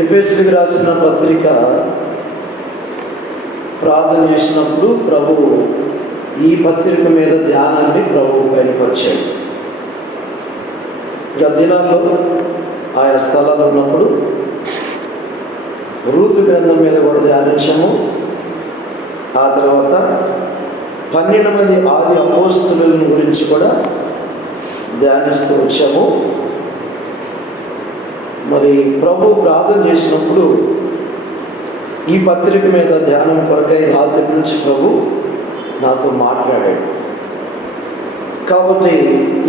ఎఫెసీయులకు రాసిన పత్రిక ప్రార్థన చేసినప్పుడు ప్రభువు ఈ పత్రిక మీద ధ్యానాన్ని ప్రభువు బయలుపరిచాడు. గత దినాల్లో ఆయా స్థలాల్లో ఉన్నప్పుడు రూతు గ్రంథం మీద కూడా ధ్యానించాము. ఆ తర్వాత 12 మంది ఆది అపోస్తలుల గురించి కూడా ధ్యానిస్తూ వచ్చాము. మరి ప్రభు ప్రార్థన చేసినప్పుడు ఈ పత్రిక మీద ధ్యానం కొరకై రాత్రి నుంచి ప్రభు నాతో మాట్లాడాడు. కాబట్టి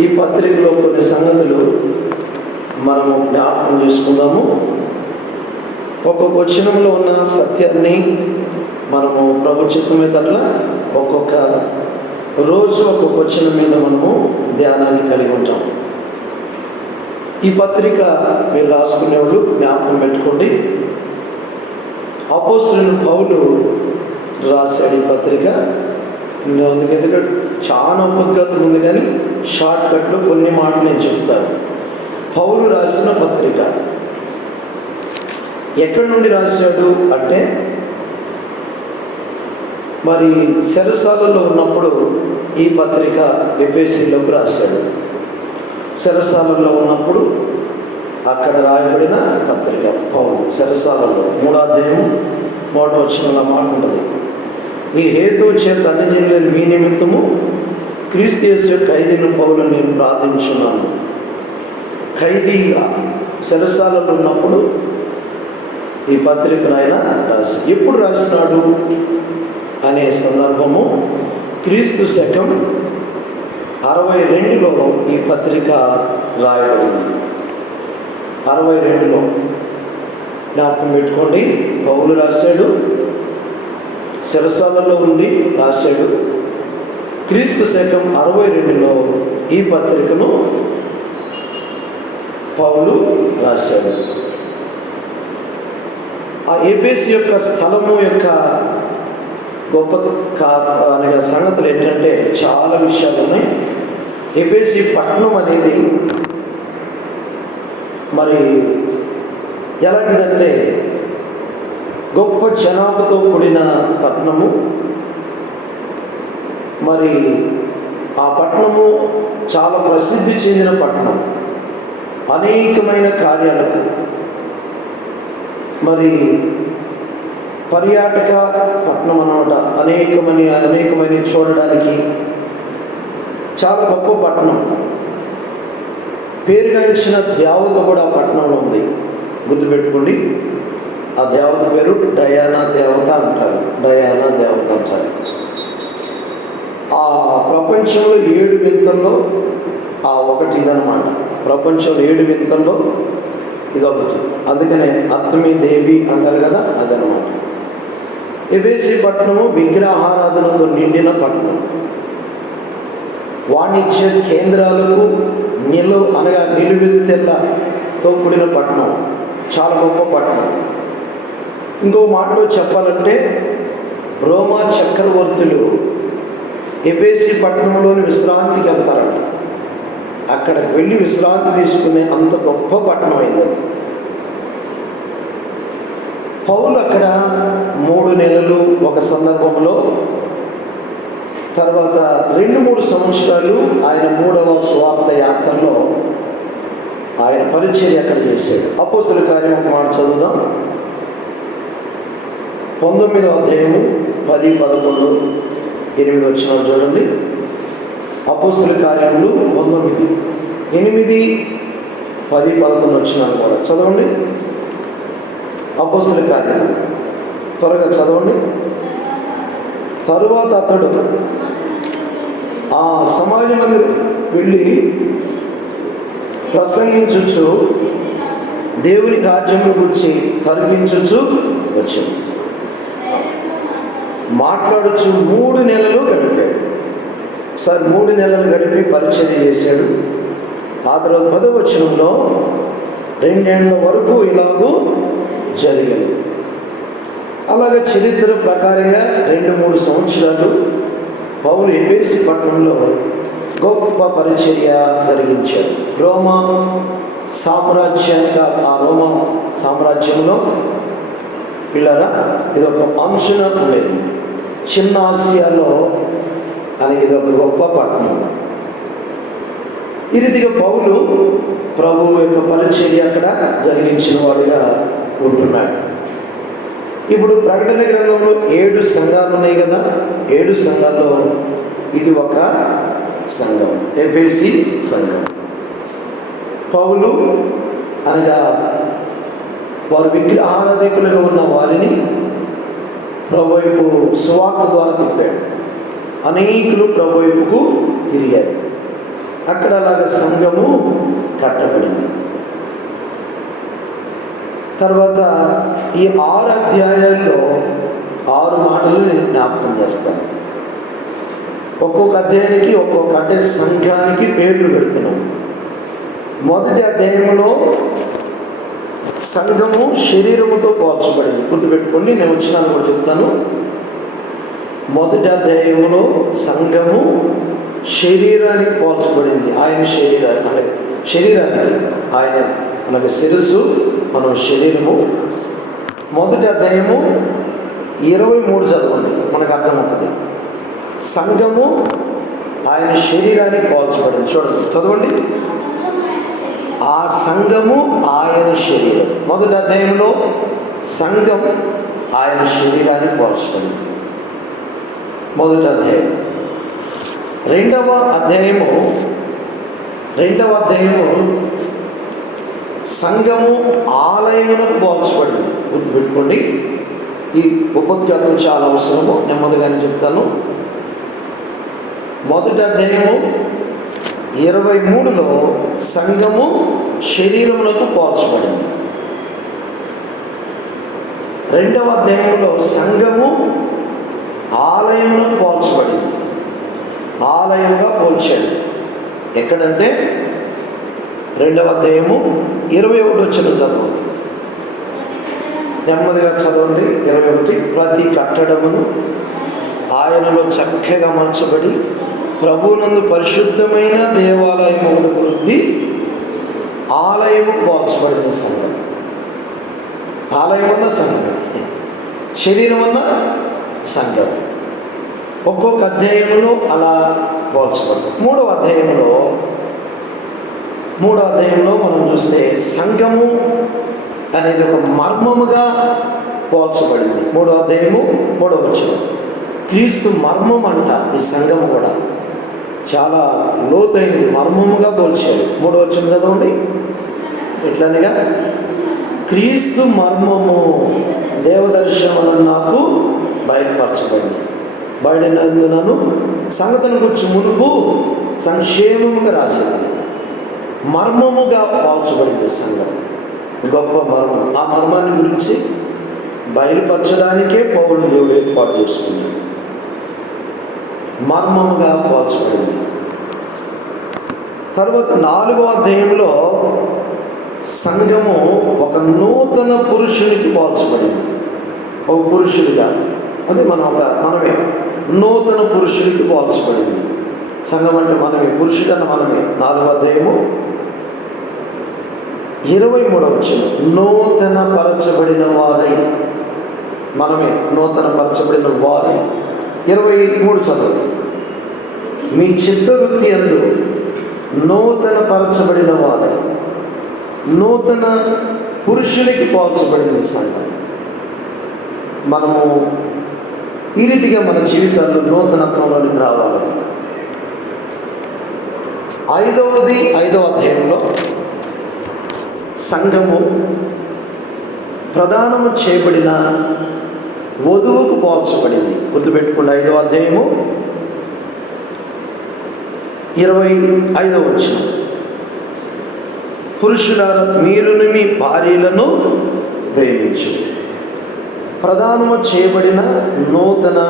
ఈ పత్రికలో కొన్ని సంగతులు మనము జ్ఞాపకం చేసుకుందాము. ఒక్కొక్క వచనంలో ఉన్న సత్యాన్ని మనము ప్రభు చిత్తం మీద అట్లా ఒక్కొక్క రోజు ఒక్కొక్క వచనం మీద మనము ధ్యానాన్ని కలిగి ఉంటాం. ఈ పత్రిక మీరు రాసుకునేవాళ్ళు జ్ఞాపకం పెట్టుకోండి. అపోస్తలుడైన పౌలు రాశాడు ఈ పత్రిక. ఎందుకంటే చాలా ఉపద్ఘాతం ఉంది, కానీ షార్ట్ కట్లో కొన్ని మాటలు నేను చెప్తాను. పౌలు రాసిన పత్రిక ఎక్కడి నుండి రాశాడు అంటే, మరి చెరసాలలో ఉన్నప్పుడు ఈ పత్రిక ఎఫెసీయులకు రాశాడు. చెరసాలలో ఉన్నప్పుడు అక్కడ రాయబడిన పత్రిక పౌలు చెరసాలలో 3వ అధ్యాయం 1వ వచనంలో మాట ఉంటుంది. ఈ హేతువు చేత అన్యజనులైన మీ నిమిత్తము క్రీస్తు యేసు ఖైదీని పౌలుని నేను ప్రార్థించున్నాను. ఖైదీగా చెరసాలలో ఉన్నప్పుడు ఈ పత్రికను ఆయన రాసి ఎప్పుడు రాసినాడు అనే సందర్భము క్రీస్తు శకం 62లో ఈ పత్రిక రాయబడింది. 62లో జ్ఞాపకం పెట్టుకోండి. పౌలు రాశాడు, చెరసాలలో ఉండి రాశాడు. క్రీస్తు శకం 62లో ఈ పత్రికను పౌలు రాశాడు. ఆ ఎఫెసు యొక్క స్థలము యొక్క గొప్ప అనే సంగతులు ఏంటంటే చాలా విషయాలు ఉన్నాయి. ఎఫెసు పట్టణం అనేది మరి ఎలాంటిదంటే గొప్ప జనాభాతో కూడిన పట్టణము. మరి ఆ పట్టణము చాలా ప్రసిద్ధి చెందిన పట్టణం, అనేకమైన కార్యాలకు మరి పర్యాటక పట్టణం అన్నమాట. అనేకమైన చూడడానికి చాలా గొప్ప పట్టణం. పేరుగాంచిన దేవత కూడా పట్టణంలో ఉంది, గుర్తుపెట్టుకోండి. ఆ దేవత పేరు డయానా దేవత అంటారు. డయానా దేవత అంటారు. ఆ ప్రపంచంలో 7 వింతల్లో ఆ ఒకటి ఇదనమాట. ప్రపంచంలో 7 వింతల్లో ఇదొకటి. అందుకనే అర్తమీ దేవి అంటారు కదా, అదనమాట. ఎఫెసు పట్టణము విగ్రహారాధనతో నిండిన పట్టణం. వాణిజ్య కేంద్రాలకు నిలువెత్తెలతో కూడిన పట్టణం, చాలా గొప్ప పట్టణం. ఇంకో మాటలో చెప్పాలంటే రోమా చక్రవర్తులు ఎఫెసు పట్టణంలోని విశ్రాంతికి వెళ్తారంట. అక్కడికి వెళ్ళి విశ్రాంతి తీసుకునే అంత గొప్ప పట్టణం అయింది అది. పౌలు అక్కడ 3 నెలలు ఒక సందర్భంలో, తర్వాత 2-3 సంవత్సరాలు ఆయన 3వ సువార్త యాత్రలో ఆయన పరిచర్య అక్కడ చేశాడు. అపోస్తలుల కార్యం ఒక మాట చదువుదాం. 19వ అధ్యాయము 10, 11, 8 వచనాలు చూడండి. అపోస్తలుల కార్యములు 19, 8, 10, 11 వచనాలు కూడా చదవండి. అపోస్తలుల కార్యములు త్వరగా చదవండి. తరువాత అతడు ఆ సమాజ మందిరం వెళ్ళి ప్రసంగించుచు దేవుని రాజ్యమును గురించి తర్కించుచు వచ్చాడు. మాట్లాడుచు 3 నెలలు గడిపాడు. 3 నెలలు గడిపి పరిచర్య చేశాడు. ఆ తర్వాత 10వ వచనంలో 2 ఏళ్ల వరకు ఇలాగూ జరిగింది. అలాగే చరిత్ర ప్రకారంగా 2-3 సంవత్సరాలు పౌలు ఎఫెసు పట్టణంలో గొప్ప పరిచర్య జరిగించాడు. రోమా సామ్రాజ్యానికి ఆ రోమా సామ్రాజ్యంలో పిల్లరా ఇది ఒక అంశంగా ఉండేది. చిన్న ఆసియాలో అనేది ఇది ఒక గొప్ప పట్టణం. ఈ రీతిగా పౌలు ప్రభువు యొక్క పరిచర్య అక్కడ జరిగించిన వాడుగా ఉంటున్నాడు. ఇప్పుడు ప్రకటన గ్రంథంలో 7 సంఘాలు ఉన్నాయి కదా. 7 సంఘాల్లో ఇది ఒక సంఘం, ఎఫెసీ సంఘం. పౌలు అనగా వారు విగ్రహారాధికులుగా ఉన్న వారిని ప్రభు వైపు సువార్త ద్వారా తిప్పాడు. అనేకులు ప్రభు వైపుకు తిరిగారు. అక్కడ అలాగా సంఘము కట్టబడింది. తర్వాత ఈ 6 అధ్యాయాల్లో 6 మాటలు నేను జ్ఞాపకం చేస్తాను. ఒక్కొక్క అధ్యాయానికి అంటే సంఘానికి పేర్లు పెడుతున్నాం. మొదటి అధ్యాయంలో సంఘము శరీరముతో పోల్చబడింది. గుర్తుపెట్టుకోండి, నేను వచ్చినాను కూడా చెప్తాను. మొదటి అధ్యాయంలో సంఘము శరీరానికి పోల్చబడింది. ఆయన శరీరానికి ఆయన మనకి శిరస్సు, మనం శరీరము. మొదటి అధ్యాయము 23 చదవండి, మనకు అర్థమవుతుంది. సంఘము ఆయన శరీరానికి పోల్చబడింది. చూడండి, చదవండి. ఆ సంఘము ఆయన శరీరం. మొదటి అధ్యాయంలో సంఘం ఆయన శరీరానికి పోల్చబడింది. మొదటి అధ్యాయం. రెండవ అధ్యాయము సంఘము ఆలయమునకు పోల్చబడింది. గుర్తుపెట్టుకోండి, ఈ ఉపద్ఘాతం చాలా అవసరము. నెమ్మదిగానే చెప్తాను. మొదటి అధ్యాయము 23లో సంఘము శరీరమునకు పోల్చబడింది. రెండవ అధ్యాయంలో సంఘము ఆలయమునకు పోల్చబడింది. ఆలయంగా పోల్చాడు. ఎక్కడంటే రెండవ అధ్యాయము 21 వచ్చిన చదవండి, నెమ్మదిగా చదవండి. 21 ప్రతి కట్టడమును ఆయనలో చక్కగా అమర్చబడి ప్రభువునందు పరిశుద్ధమైన దేవాలయము వృద్ధి ఆలయము పోల్చబడిన సంఘం. ఆలయం ఉన్న సంఘం, శరీరం ఉన్న సంఘం. ఒక్కొక్క అధ్యాయంలో అలా పోల్చబడింది. మూడవ అధ్యాయంలో మనం చూస్తే సంఘము అనేది ఒక మర్మముగా పోల్చబడింది. 3వ అధ్యాయము 3వ వచనం. క్రీస్తు మర్మం అంట. ఈ సంఘము కూడా చాలా లోతైనది, మర్మముగా పోల్చాడు. 3వ వచనం చదవండి. ఎట్లనగా క్రీస్తు మర్మము దేవదర్శనం నాకు బయలుపరచబడింది. బయటనందునను సంగతిని గురించి మునుపు సంక్షేమముగా రాసింది. మర్మముగా పోల్చబడింది సంఘం. గొప్ప మర్మం. ఆ మర్మాన్ని గురించి బయలుపరచడానికే పౌలుని దేవుడు ఏర్పాటు చేసుకున్నాడు. మర్మముగా పోల్చబడింది. తర్వాత 4వ అధ్యాయంలో సంఘము ఒక నూతన పురుషునికి పోల్చబడింది. ఒక పురుషుడిగా, అదే మనమే నూతన పురుషుడికి పోల్చబడింది. సంఘం అంటే మనమే, పురుషుడన్న మనమే. 4వ అధ్యాయము 23వ వచనం. నూతన పరచబడిన వారై, మనమే నూతన పరచబడిన వారై. 23 చదవండి. మీ చిత్తవృత్తి యందు నూతన పరచబడిన వారై, నూతన పురుషునికి పోల్చబడింది సంఘం. మనము ఈ రీతిగా మన జీవితాల్లో నూతనత్వంలోనికి రావాలని. 5వ అధ్యాయంలో సంఘము ప్రదానము చేయబడిన వధువుకు పోల్చబడింది. గుర్తుపెట్టుకున్న 5వ అధ్యాయము 25వ వచనం. పురుషులారా మీరును మీ భార్యలను ప్రేమించు. ప్రదానము చేయబడిన నూతన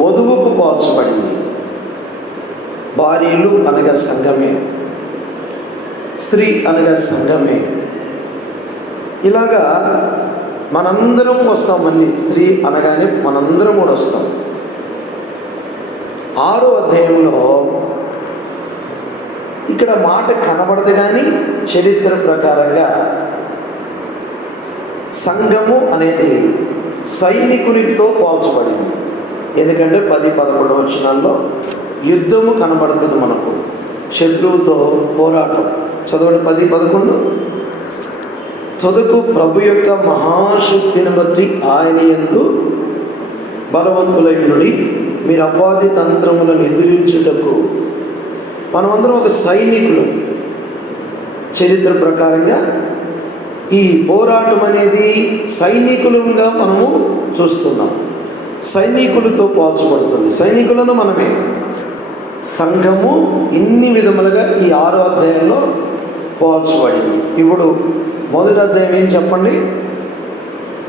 వధువుకు పోల్చబడింది. భార్యలు అనగా సంఘమే, స్త్రీ అనగా సంఘమే. ఇలాగా మనందరం వస్తాం. మళ్ళీ స్త్రీ అనగానే మనందరం కూడా వస్తాం. 6వ అధ్యాయంలో ఇక్కడ మాట కనబడదు, కానీ చరిత్ర ప్రకారంగా సంఘము అనేది సైనికునితో పోల్చబడింది. ఎందుకంటే 10-11 వచనాల్లో యుద్ధము కనబడుతుంది మనకు, శత్రువుతో పోరాటం. చదవండి 10-11. తొదకు ప్రభు యొక్క మహాశక్తిని బట్టి ఆయన యందు బలవంతులైనడి, మీరు అపాధి తంత్రములను ఎదిరించుటకు. మనమందరం ఒక సైనికులు. చరిత్ర ప్రకారంగా ఈ పోరాటం అనేది సైనికులుగా మనము చూస్తున్నాం. సైనికులతో పోల్చబడుతుంది. సైనికులను మనమే. సంఘము ఇన్ని విధములుగా ఈ 6వ అధ్యాయంలో పోల్చబడింది. ఇప్పుడు మొదటి అధ్యాయం ఏం చెప్పండి?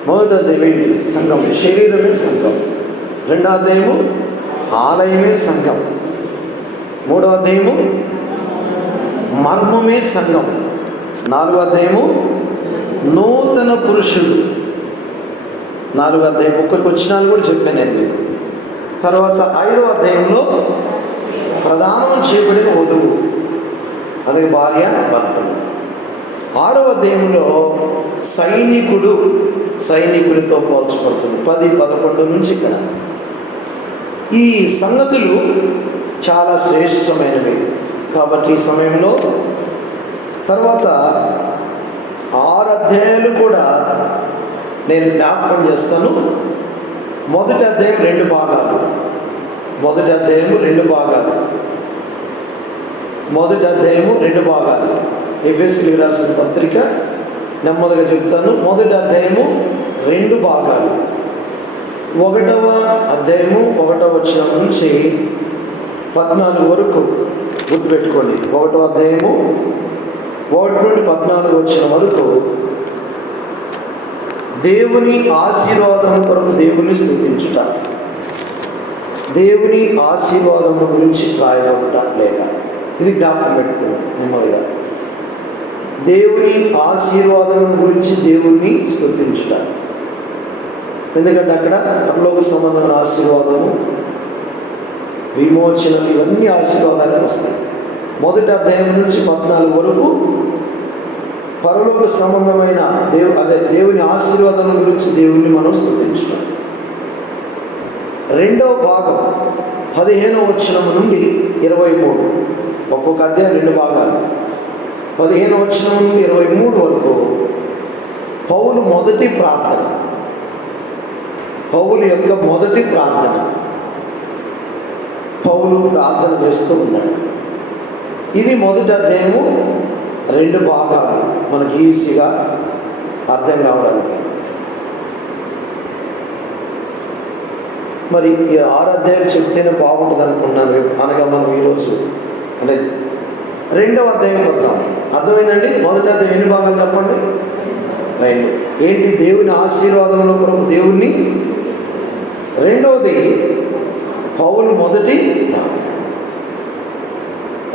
మొదటి అధ్యాయం ఏంటి? సంఘం, శరీరమే సంఘం. 2వ అధ్యాయము ఆలయమే సంఘం. 3వ అధ్యాయము మర్మమే సంఘం. 4వ అధ్యాయము నూతన పురుషుడు. 4వ అధ్యాయం ఒక్కరికి వచ్చినాలు కూడా చెప్పాను నేను మీకు. తర్వాత 5వ అధ్యాయంలో ప్రధానం చేయబడిన వధువు, అదే భార్య భర్తలు. 6వ అధ్యాయంలో సైనికుడితో పోల్చబడుతుంది. 10-11 నుంచి ఇక్కడ ఈ సంగతులు చాలా శ్రేష్టమైనవి. కాబట్టి ఈ సమయంలో తర్వాత 6 అధ్యాయాలు కూడా నేను జ్ఞాపకం చేస్తాను. మొదటి అధ్యాయం 2 భాగాలు. మొదటి అధ్యాయము 2 భాగాలు. మొదటి అధ్యాయము 2 భాగాలు. ఎఫెసీయులకు రాసిన పత్రిక నెమ్మదిగా చెప్తాను. మొదటి అధ్యాయము 2 భాగాలు. 1వ అధ్యాయము 1వ వచనం నుంచి 14 వరకు గుర్తుపెట్టుకోండి. 1వ అధ్యాయము 1 నుండి 14 వచనం వరకు దేవుని ఆశీర్వాదం కొరకు దేవుని స్తుతించుట, దేవుని ఆశీర్వాదం గురించి రాయబడుట. లేక ఇది జ్ఞాపకం పెట్టుకోండి నెమ్మదిగా. దేవుని ఆశీర్వాదం గురించి దేవుణ్ణి స్తుతించుట. ఎందుకంటే అక్కడ పరలోక సంబంధమైన ఆశీర్వాదము, విమోచనం, ఇవన్నీ ఆశీర్వాదాలు వస్తాయి. మొదటి అధ్యాయం నుంచి 14 వరకు పరలోక సంబంధమైన దేవుని ఆశీర్వాదం గురించి దేవుణ్ణి మనం స్తుతించుతాం. 2వ భాగం 15వ వచనం నుండి 23, ఒక్కొక్క అధ్యాయం 2 భాగాలు. 15వ వచనం నుండి 23 వరకు పౌలు మొదటి ప్రార్థన, పౌలు యొక్క మొదటి ప్రార్థన. పౌలు ప్రార్థన చేస్తూ ఉన్నాడు. ఇది మొదటి అధ్యాయము 2 భాగాలు, మనకి ఈజీగా అర్థం కావడానికి. మరి ఈ 6 అధ్యాయాలు చెప్తేనే బాగుంటుంది అనుకున్నాను. అనగా మనం ఈరోజు అంటే 2వ అధ్యాయం వద్దాం. అర్థమైందండి? మొదటి అధ్యాయం ఎన్ని భాగాలు చెప్పండి? 2. ఏంటి? దేవుని ఆశీర్వాదంలో కొరకు దేవుణ్ణి. 2వది పౌలు మొదటి ప్రార్థన.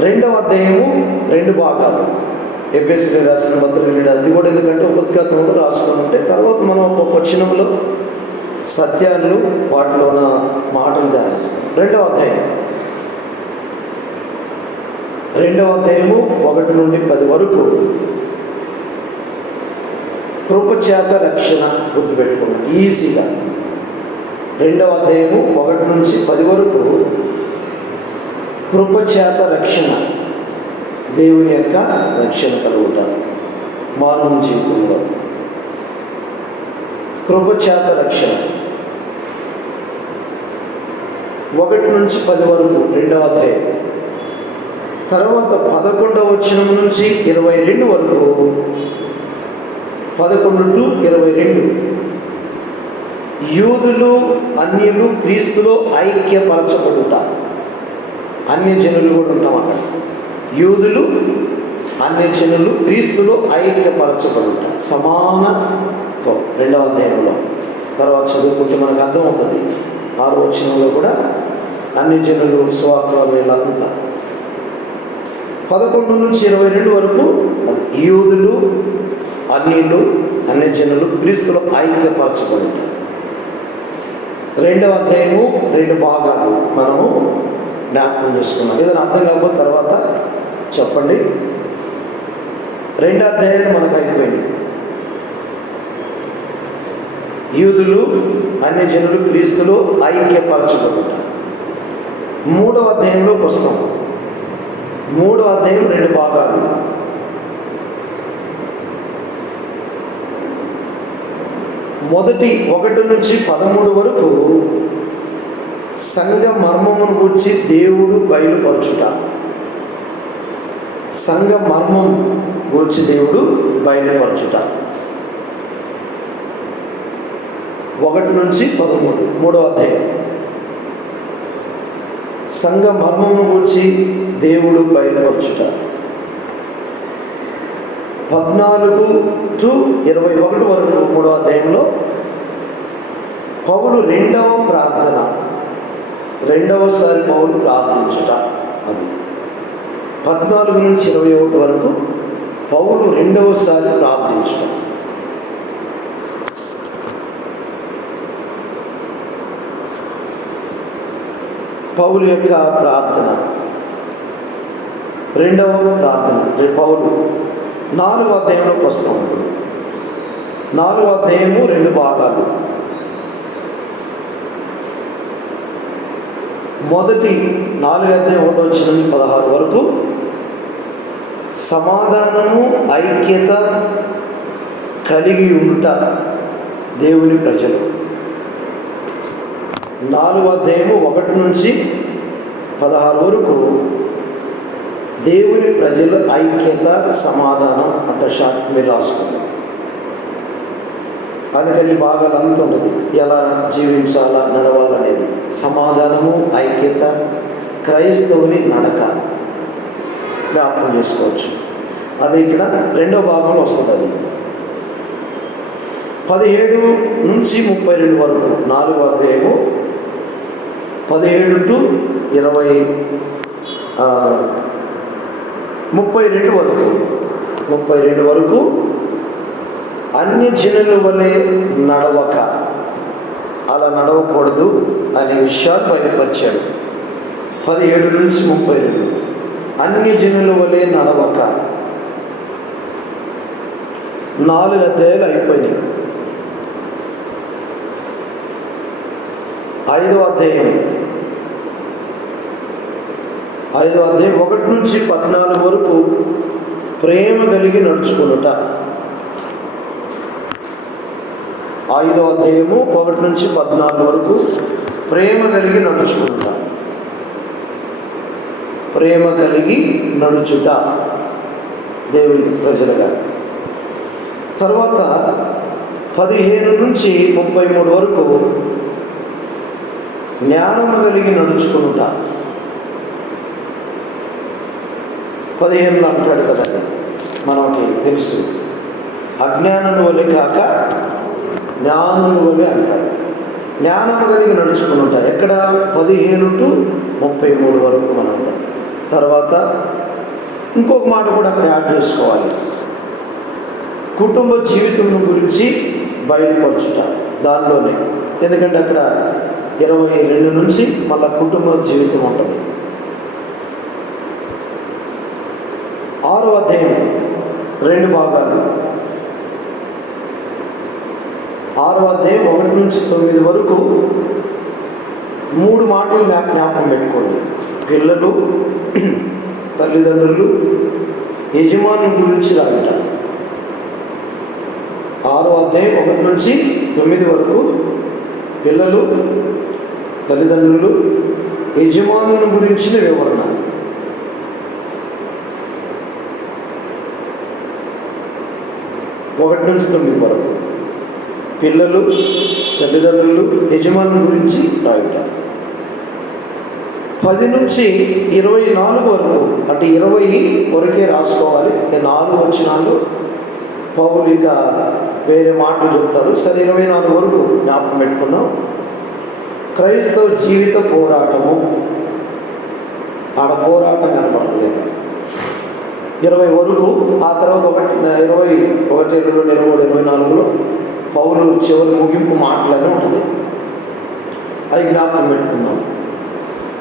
2వ అధ్యాయము 2 భాగాలు. ఎఫెసీయులకు రాసిన పత్రిక. అది కూడా ఎందుకంటే ఉపోద్ఘాతంలో రాసుకొని ఉంటే తర్వాత మనం ఒక్కొక్క వచనంలో సత్యాలు, వాటిలో ఉన్న మాటలు ధ్యానిస్తాం. 2వ అధ్యాయం 1 నుండి 10 వరకు కృపచేత రక్షణ. గుర్తుపెట్టుకున్నాం ఈజీగా. 2వ అధ్యాయము 1 నుంచి 10 వరకు కృపచేత రక్షణ, దేవుని యొక్క రక్షణ కలుగుట మానవ జీవితంలో. కృపచేత రక్షణ 1 నుంచి 10 వరకు 2వ అధ్యాయం. తర్వాత 11వ వచనం నుంచి 22 వరకు, 11 to 22 యూదులు అన్యులు క్రీస్తులో ఐక్యపరచబడుట. అన్యజనులు కూడా ఉంటాం అక్కడ. యూదులు అన్యజనులు క్రీస్తులో ఐక్యపరచబడుట, సమానత్వం 2వ అధ్యాయంలో. తర్వాత చదువుకుంటే మనకు అర్థం అవుతుంది. 6వ వచనంలో కూడా అన్యజనులు సువార్త వీళ్ళంతా. 11 నుంచి 22 వరకు అది యూదులు అన్యులు అన్యజనులు క్రీస్తులో ఐక్యపరచబడుట. 2వ అధ్యాయము 2 భాగాలు మనము జ్ఞాపకం చేసుకున్నాం. ఏదైనా అర్థం కాకపోతే తర్వాత చెప్పండి. 2 అధ్యాయాలు మనకు అయిపోయింది. యూదులు అన్యజనులు క్రీస్తులో ఐక్యపరచబడుట. 3వ అధ్యాయంలోకి వస్తాం. 3వ అధ్యాయం 2 భాగాలు. మొదటి 1 నుంచి 13 వరకు సంఘ మర్మమును గురించి దేవుడు బయలుపరచుట. సంఘ మర్మం గురించి దేవుడు బయలుపరచుట. 1 నుంచి 13 3వ అధ్యాయం. సంఘ మర్మమును గురించి దేవుడు బయలుపరచుట. 14 to 21 వరకు 3వ అధ్యాయంలో పౌలు రెండవసారి పౌలు ప్రార్థించుట. అది 14 నుంచి 21 వరకు పౌలు రెండవసారి ప్రార్థించుట. పౌలు యొక్క ప్రార్థన, రెండవ ప్రార్థన. పౌలు 4వ అధ్యాయంలోకి వస్తూ ఉంటుంది. 4వ అధ్యాయము 2 భాగాలు. మొదటి 4వ అధ్యాయం 1 నుంచి 16 వరకు సమాధానము ఐక్యత కలిగి ఉంట దేవుని ప్రజలు. 4వ అధ్యాయము 1 నుంచి 16 వరకు దేవుని ప్రజల ఐక్యత సమాధానం అంట. షార్ట్ మీరు రాసుకోండి. అందుకని ఈ భాగాలు అంత ఉండదు, ఎలా జీవించాలా నడవాలనేది. సమాధానము ఐక్యత క్రైస్తవుని నడక జ్ఞాపకం చేసుకోవచ్చు. అది ఇక్కడ 2వ భాగంలో వస్తుంది. అది 17 నుంచి 32 వరకు 4వ అధ్యాయము 17 to 32 వరకు అన్యజనుల వలె నడవక, అలా నడవకూడదు అనే విషయాలు బయలుపరిచాడు. 17 నుంచి 32 అన్యజనుల వలె నడవక. 4 అధ్యాయాలు అయిపోయినాయి. 5వ అధ్యాయం 1 నుంచి 14 వరకు ప్రేమ కలిగి నడుచుకునుట. 5వ అధ్యాయము 1 నుంచి 14 వరకు ప్రేమ కలిగి నడుచుకునుట. ప్రేమ కలిగి నడుచుట దేవుని ప్రజలుగా. తర్వాత 15 నుంచి 33 వరకు జ్ఞానము కలిగి నడుచుకునుట. 15 అంటాడు కదండి, మనకి తెలుసు. అజ్ఞానుల వలె కాక జ్ఞానుల వలె అంటాడు. జ్ఞానము కలిగి నడుచుకునుట ఎక్కడ? 15 to 33 వరకు మనం. తర్వాత ఇంకొక మాట కూడా అక్కడ యాడ్ చేసుకోవాలి. కుటుంబ జీవితం గురించి బయలుపరచుట దానిలోనే. ఎందుకంటే అక్కడ 22 నుంచి మళ్ళీ కుటుంబ జీవితం ఉంటుంది. 6వ అధ్యాయం 2 భాగాలు. 6వ అధ్యాయం 1 నుంచి 9 వరకు 3 మాటలు జ్ఞాపకం పెట్టుకోండి. పిల్లలు, తల్లిదండ్రులు, యజమానుల గురించి రాయట. 6వ అధ్యాయం 1 నుంచి 9 వరకు పిల్లలు, తల్లిదండ్రులు, యజమానుల గురించిన వివరణ. 1 నుంచి 9 వరకు పిల్లలు, తల్లిదండ్రులు, యజమానుల గురించి రాయటారు. 10 నుంచి 24 వరకు, అంటే 20 వరకే రాసుకోవాలి. 4 వచనాలు పౌలు ఇక వేరే మాటలు చెప్తాడు. సరే, 24 వరకు జ్ఞాపకం పెట్టుకుందాం. క్రైస్తవ జీవిత పోరాటము, ఆడ పోరాటం కనబడుతుంది. 20 వరకు. ఆ తర్వాత 21, 22, 23, 24లో పౌలు చివరి ముగింపు మాటలనే ఉంటుంది. అది జ్ఞాపకం పెట్టుకుందాం.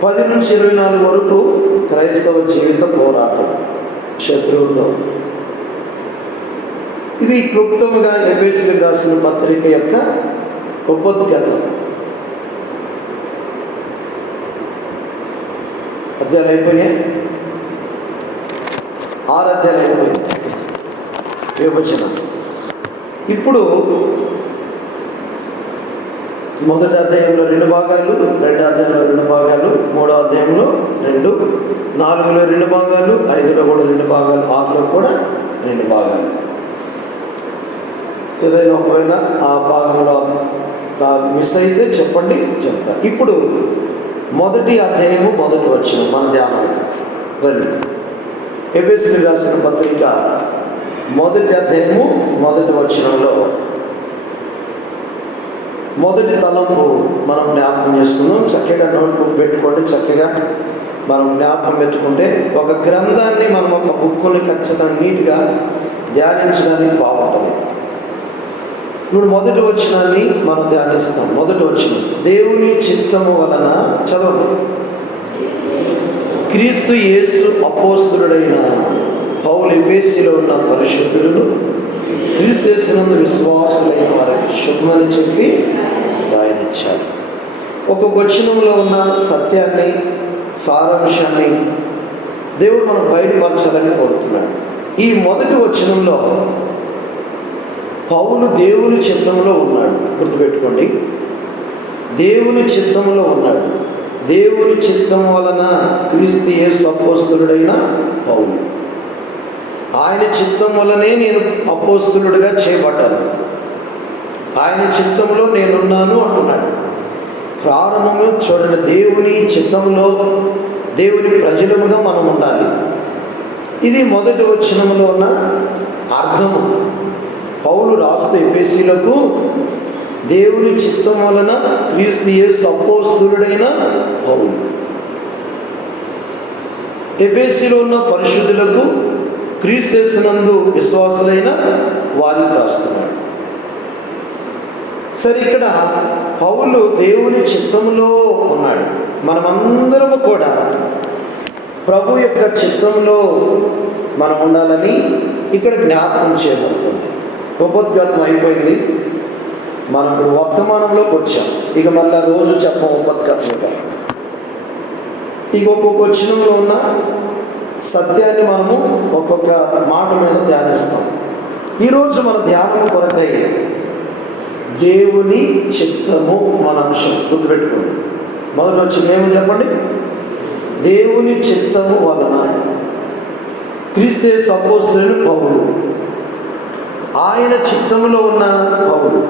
10 నుంచి 24 వరకు క్రైస్తవ జీవిత పోరాటం, శత్రువుతో. ఇది క్లుప్తముగా ఎఫెసీయులకు రాసిన పత్రిక యొక్క ఉపోద్ఘాతం అధ్యాయాలు అయిపోయినాయి. 6 అధ్యాయాలు అయిపోయింది విభజన. ఇప్పుడు మొదటి అధ్యాయంలో 2 భాగాలు, 2వ అధ్యాయంలో 2 భాగాలు, 3వ అధ్యాయంలో 2, 4లో 2 భాగాలు, 5లో కూడా 2 భాగాలు, 6లో కూడా 2 భాగాలు. ఏదైనా ఒకవేళ ఆ భాగంలో మిస్ అయితే చెప్పండి, చెప్తాను. ఇప్పుడు మొదటి అధ్యాయము మొదటి వచనం మన ధ్యానానికి రండి. ఎఫెసీయులకు రాసిన పత్రిక మొదటి అధ్యాయము మొదటి వచనంలో మొదటి తలంపు మనం జ్ఞాపకం చేసుకుందాం. చక్కగా నోట్బుక్ పెట్టుకోండి. చక్కగా మనం జ్ఞాపకం పెట్టుకుంటే ఒక గ్రంథాన్ని మనం ఒక బుక్కుని ఖచ్చితంగా నీట్గా ధ్యానించడానికి బాగుంటుంది. ఇప్పుడు మొదటి వచనాన్ని మనం ధ్యానిస్తాం. మొదటి వచనం, దేవుని చిత్తము వలన, చదవండి. క్రీస్తు యేసు అపోస్తలుడైన పౌలు ఎఫెసీలో ఉన్న పరిశుద్ధులను క్రీస్తు యేసునందు విశ్వాసులైన వారికి శుభమని చెప్పి రాయనిచ్చారు. ఒక వచనంలో ఉన్న సత్యాన్ని, సారాంశాన్ని దేవుడు మనం బయటపరచాలని కోరుతున్నాడు. ఈ మొదటి వచనంలో పౌలు దేవుని చిత్తంలో ఉన్నాడు. గుర్తుపెట్టుకోండి, దేవుని చిత్తంలో ఉన్నాడు. దేవుని చిత్తం వలన క్రీస్తు యేసు అపోస్తలుడైన పౌలు, ఆయన చిత్తం వలనే నేను అపోస్తలుడిగా చేయబడ్డాను, ఆయన చిత్తంలో నేనున్నాను అంటున్నాడు. ప్రారంభమే చూడండి, దేవుని చిత్తంలో దేవుని ప్రజలముగా మనం ఉండాలి. ఇది మొదటి వచనంలో ఉన్న అర్థము. పౌలు రాస్తూ ఎఫెసీయులకు దేవుని చిత్తం వలన క్రీస్తు యేసు అపోస్తలుడైన పౌలు, ఎఫెసీలో ఉన్న పరిశుద్ధులకు క్రీస్తు యేసునందు విశ్వాసులైన వారికి రాస్తున్నాడు. సరే, ఇక్కడ పౌలు దేవుని చిత్తంలో ఉన్నాడు. మనమందరము కూడా ప్రభు యొక్క చిత్తంలో మనం ఉండాలని ఇక్కడ జ్ఞాపకం చేయబడుతుంది. ఉపోద్ఘాతం అయిపోయింది, మనం ఇప్పుడు వర్తమానంలోకి వచ్చాం. ఇక మళ్ళీ రోజు చెప్పం ఉపోద్ఘాతం. ఇక ఒక్కొక్క వచనంలో ఉన్న సత్యాన్ని మనము ఒక్కొక్క మాట మీద ధ్యానిస్తాం. ఈరోజు మన ధ్యానం కొరకై దేవుని చిత్తము మన అంశం. గుర్తుపెట్టుకోండి, మొదటి వచ్చిన ఏమని చెప్పండి. దేవుని చిత్తము వలన క్రీస్తు యేసు అపోస్తలుడైన పౌలు, ఆయన చిత్తములో ఉన్న పౌలు.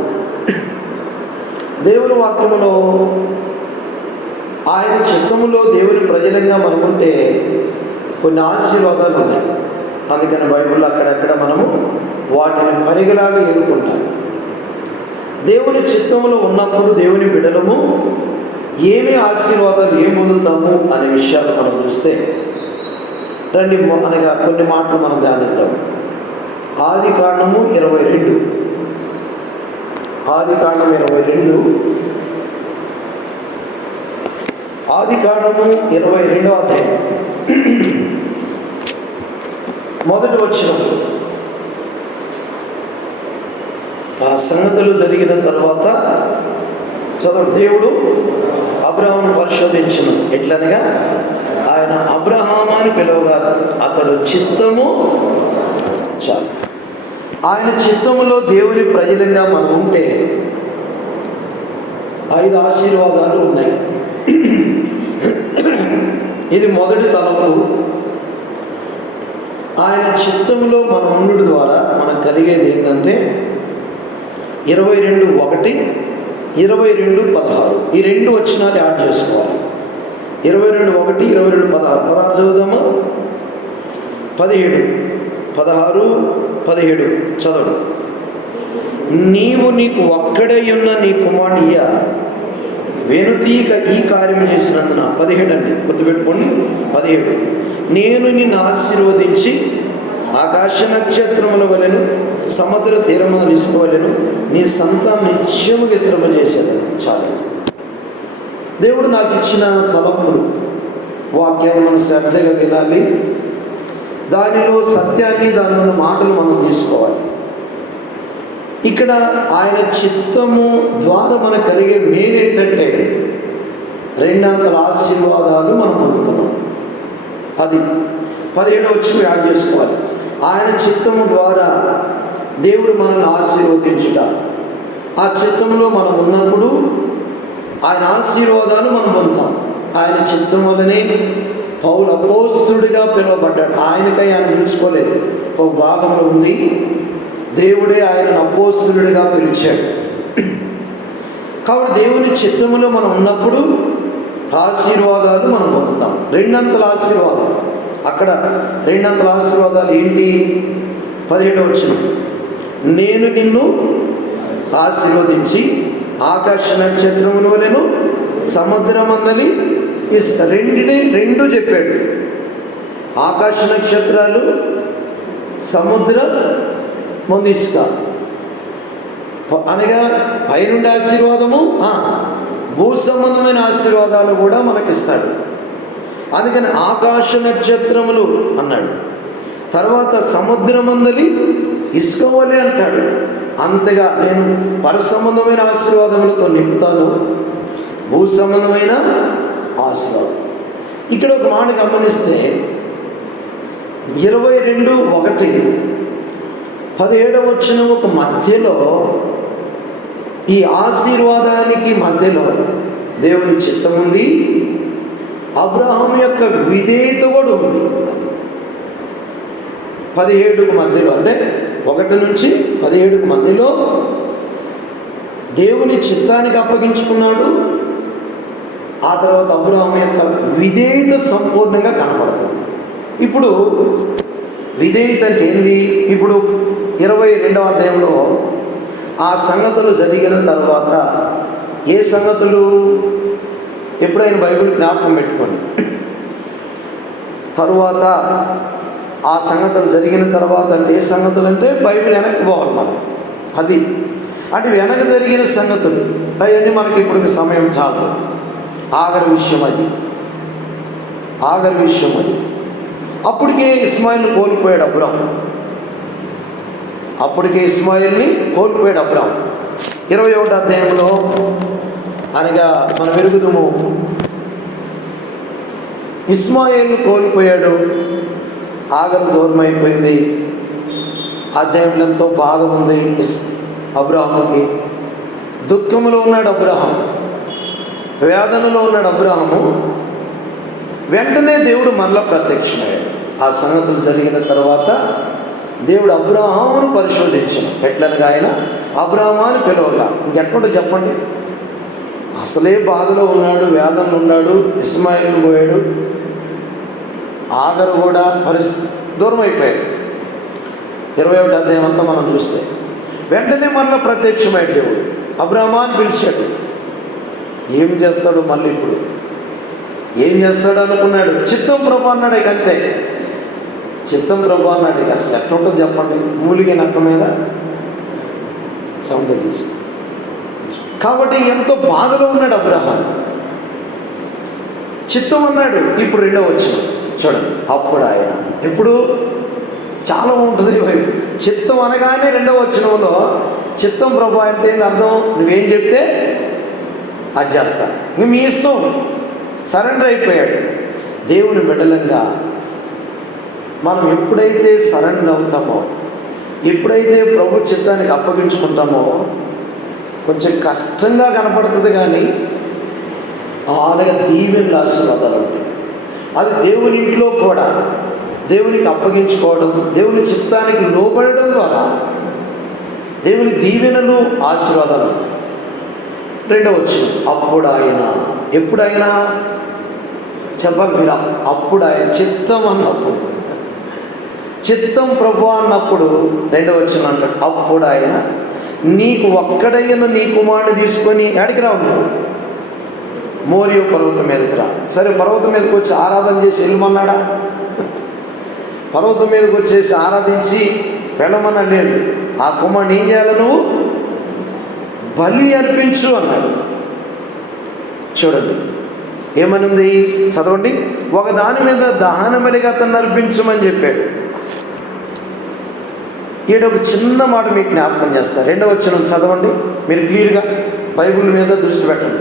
దేవుని వాక్యములో ఆయన చిత్తములో దేవుని ప్రజలంగా మనం ఉంటే కొన్ని ఆశీర్వాదాలు ఉన్నాయి. అందుకని బైబిల్లో అక్కడక్కడ మనము వాటిని పరిగలాగా ఎదుర్కొంటాం. దేవుని చిత్తములో ఉన్నప్పుడు దేవుని బిడ్డలము ఏమి ఆశీర్వాదాలు ఏం పొందుతాము అనే విషయాలు మనం చూస్తే రండి, అనగా కొన్ని మాటలు మనం ధ్యానిద్దాం. ఆదికాండము 22, ఆదికాండం 22, ఆదికాండము 22వ అధ్యాయం మొదటి వచనం. ఆ సంగతులు జరిగిన తర్వాత చదువు. దేవుడు అబ్రహామును పరిశోధించును, ఎట్లనగా ఆయన అబ్రహాము అని పిలువగా అతడు చిత్తము, చాలు. ఆయన చిత్తములో దేవుని ప్రజలంగా మనం ఉంటే 5 ఆశీర్వాదాలు ఉన్నాయి. ఇది మొదటి తలంపు. ఆయన చిత్తములో మనం ఉండడం ద్వారా మనకు కలిగేది ఏంటంటే 22:1, 22:16 ఈ 2 వచనాలు యాడ్ చేసుకోవాలి. 22:1, 22:16. 16 చదువుదామా? 17, 16, 17 చదవండి. నీకు ఒక్కడే ఉన్న నీ కుమారునియ వెనుతీక ఈ కార్యం చేసినందున. 17 అండి, గుర్తుపెట్టుకోండి. 17, నేను నిన్ను ఆశీర్వదించి ఆకాశ నక్షత్రముల వలెను సముద్ర తీరమున నిలుచుకోవలెను, నీ సంతానం నిత్యముగా విస్తరింపజేసేదను. చాలు. దేవుడు నాకు ఇచ్చిన తలంపులు, వాక్యాన్ని మనం శ్రద్ధగా వినాలి. దానిలో సత్యాన్ని, దానిలో మాటలు మనం తీసుకోవాలి. ఇక్కడ ఆయన చిత్తము ద్వారా మనకు కలిగే మేలు ఏంటంటే రెండంతల ఆశీర్వాదాలు మనం పొందుతున్నాం. అది 17వ వచనం యాడ్ చేసుకోవాలి. ఆయన చిత్తము ద్వారా దేవుడు మనల్ని ఆశీర్వదించుట. ఆ చిత్తంలో మనం ఉన్నప్పుడు ఆయన ఆశీర్వాదాలు మనం పొందుతాం. ఆయన చిత్తం వల్లనే పౌలు అపోస్తలుడిగా పిలువబడ్డాడు. ఆయనకై ఆయన పిలుచుకోలేదు. ఒక భాగంలో ఉంది, దేవుడే ఆయనను అపోస్తలుడిగా పిలిచాడు. కాబట్టి దేవుని చిత్తములో మనం ఉన్నప్పుడు ఆశీర్వాదాలు మనం పొందుతాం. రెండంతల ఆశీర్వాదం. అక్కడ రెండంతల ఆశీర్వాదాలు ఏంటి? 17వ వచనం, నేను నిన్ను ఆశీర్వదించి ఆకాశ నక్షత్రముల వలెను సముద్రమందలి ఇసుక. రెండు చెప్పాడు. ఆకాశ నక్షత్రాలు, సముద్ర ముందు ఇసుక అనగా పైనుండి ఆశీర్వాదము, భూ సంబంధమైన ఆశీర్వాదాలు కూడా మనకిస్తాడు. అందుకని ఆకాశ నక్షత్రములు అన్నాడు. తర్వాత సముద్రమందలి ఇసుక వలె అంటాడు. అంతగా నేను పరసంబంధమైన ఆశీర్వాదములతో నింపుతాను, భూ సంబంధమైన ఆశీర్వాదం. ఇక్కడ ఒక మాట గమనిస్తే 22:1 17వ వచనం ఒక మధ్యలో, ఈ ఆశీర్వాదానికి మధ్యలో దేవుని చిత్తం ఉంది, అబ్రహాం యొక్క విధేయత కూడా ఉంది. 17కు మధ్యలో, అంటే 1 నుంచి 17కు మధ్యలో దేవుని చిత్తానికి అప్పగించుకున్నాడు. ఆ తర్వాత అబ్రహాం యొక్క విధేయత సంపూర్ణంగా కనబడుతుంది. ఇప్పుడు విధేయత అంటే ఏంది? ఇప్పుడు 22వ అధ్యాయంలో ఆ సంగతులు జరిగిన తర్వాత, ఏ సంగతులు? ఎప్పుడైనా బైబిల్ జ్ఞాపకం పెట్టుకోండి. తరువాత ఆ సంగతులు జరిగిన తర్వాత అంటే ఏ సంగతులు అంటే బైబిల్ వెనక్కి పోవాలి మనం. అది అంటే వెనక జరిగిన సంగతులు అవన్నీ మనకి ఇప్పుడు సమయం చాలు. ఆఖరి విషయం అది. అప్పటికే ఇస్మాయిల్ని కోల్పోయాడు అబ్రాం. అప్పటికే ఇస్మాయిల్ని కోల్పోయాడు అబ్రాం. 21వ అధ్యాయంలో అనగా మనం ఎరుగుదము, ఇస్మాయిల్ని కోల్పోయాడు. ఆగరు దూరం అయిపోయింది. అధ్యాయంలో ఎంతో బాధ ఉంది అబ్రాహాముకి. దుఃఖంలో ఉన్నాడు అబ్రహాం, వేదనలో ఉన్నాడు అబ్రహాము. వెంటనే దేవుడు మళ్ళా ప్రత్యక్షమయ్యాడు. ఆ సంగతులు జరిగిన తర్వాత దేవుడు అబ్రహామును పరిశోధించాడు. ఎట్లనగా ఆయన అబ్రహామాని పిలవగా, ఇంకెట్లుంటే చెప్పండి, అసలే బాధలో ఉన్నాడు, వేదనలో ఉన్నాడు, ఇస్మాయిల్ని పోయాడు, ఆగరు కూడా దూరం అయిపోయాడు. 21వ అధ్యాయం అంతా మనం చూస్తే వెంటనే మళ్ళీ ప్రత్యక్షమయ్యాడు దేవుడు. అబ్రహామాని పిలిచాడు. ఏం చేస్తాడు మళ్ళీ? ఇప్పుడు ఏం చేస్తాడు అనుకున్నాడు. చిత్తం ప్రభు అన్నాడు. ఇక అంతే, చిత్తం ప్రభు అన్నాడు. ఇక అసలు ఎట్లుంటుంది చెప్పండి? మూలిగే నక్క మీద చెమట తీసి. కాబట్టి ఎంతో బాధలో ఉన్నాడు అబ్రహాం. చిత్తం అన్నాడు. ఇప్పుడు 2వ వచనం చూడండి. అప్పుడు ఆయన, ఎప్పుడు చాలా ఉంటుంది చిత్తం అనగానే 2వ వచనంలో చిత్తం ప్రభు అంటే అర్థం, నువ్వేం చెప్తే అది చేస్తా, ఇంక మీ ఇష్టం. సరెండర్ అయిపోయాడు. దేవుని బిడ్డలంగా మనం ఎప్పుడైతే సరెండర్ అవుతామో, ఎప్పుడైతే ప్రభు చిత్తానికి అప్పగించుకుంటామో, కొంచెం కష్టంగా కనపడుతుంది కానీ అలాగే దీవెనల ఆశీర్వాదాలు ఉంటాయి. అది దేవుని ఇంట్లో కూడా దేవునికి అప్పగించుకోవడం, దేవుని చిత్తానికి లోబడడం ద్వారా దేవుని దీవెనలు, ఆశీర్వాదాలు ఉంటాయి. 2వ వచనం, అప్పుడు ఆయన, ఎప్పుడైనా చెప్పాలి మీరు, అప్పుడు ఆయన చిత్తం అన్నప్పుడు, చిత్తం ప్రభు అన్నప్పుడు 2వ వచనం అంటాడు, అప్పుడు ఆయన నీకు ఒక్కడైన నీ కుమారుని తీసుకొని ఎక్కడికి రావు, మోరియో పర్వతం మీదకి రా. సరే, పర్వతం మీదకి వచ్చి ఆరాధన చేసి వెళ్ళమన్నాడా? పర్వతం మీదకి వచ్చేసి ఆరాధించి వెళ్ళమన్నా లేదు. ఆ కుమారుని ఏం చేయాలి? నువ్వు బలి అర్పించు అన్నాడు. చూడండి ఏమనుంది, చదవండి. ఒక దాని మీద దహన బలిగా అతన్ని అర్పించమని చెప్పాడు. ఈడ ఒక చిన్న మాట మీకు జ్ఞాపకం చేస్తారు. 2వ వచనం చదవండి మీరు క్లియర్గా, బైబిల్ మీద దృష్టి పెట్టండి.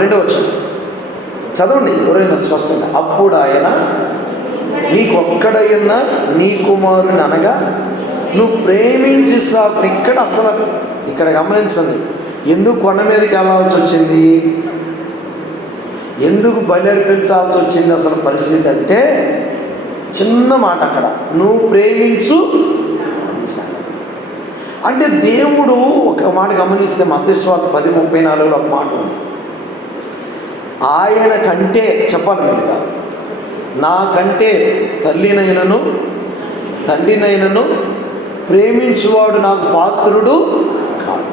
2వ వచనం చదవండి ఎవరైనా స్పష్టంగా. అప్పుడు ఆయన నీకొక్కడైనా నీ కుమారుని అనగా నువ్వు ప్రేమించి ఇస్సాకుని. ఇక్కడ గమనించండి, ఎందుకు కొండ మీదకి వెళ్ళాల్సి వచ్చింది, ఎందుకు బలి అర్పించాల్సి వచ్చింది అసలు పరిస్థితి అంటే చిన్న మాట అక్కడ, నువ్వు ప్రేమించు అది సంగతి. అంటే దేవుడు ఒక మాట గమనిస్తే మత్తయి సువార్త 10:34 ఒక మాట ఉంది, ఆయన కంటే చెప్పాలి మీరుగా, నాకంటే తల్లినైనను తండ్రినైనను ప్రేమించువాడు నాకు పాత్రుడు కాదు.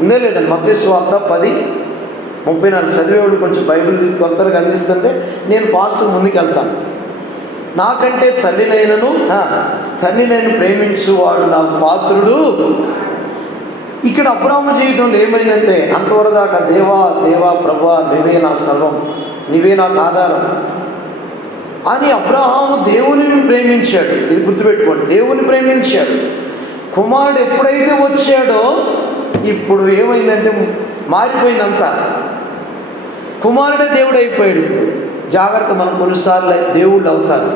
ఉందే లేదండి మత్తయి సువార్త 10:34 చదివేవాళ్ళు కొంచెం బైబిల్ త్వరగా అందిస్తుంటే నేను పాస్టర్ ముందుకు వెళ్తాను. నాకంటే తల్లినైనను తండ్రినైనా ప్రేమించువాడు నాకు పాత్రుడు. ఇక్కడ అబ్రాహాము జీవితంలో ఏమైందంటే అంతవరకు దాకా దేవా దేవా ప్రభా నువ్వే నా సర్వం, నువ్వే నాకు ఆధారం అని అబ్రాహాము దేవునిని ప్రేమించాడు. ఇది గుర్తుపెట్టుకోండి, దేవుని ప్రేమించాడు. కుమారుడు ఎప్పుడైతే వచ్చాడో ఇప్పుడు ఏమైందంటే మారిపోయిందంతా. కుమారుడే దేవుడు అయిపోయాడు. ఇప్పుడు జాగ్రత్త, మనం కొన్నిసార్లు దేవుళ్ళు అవుతారు,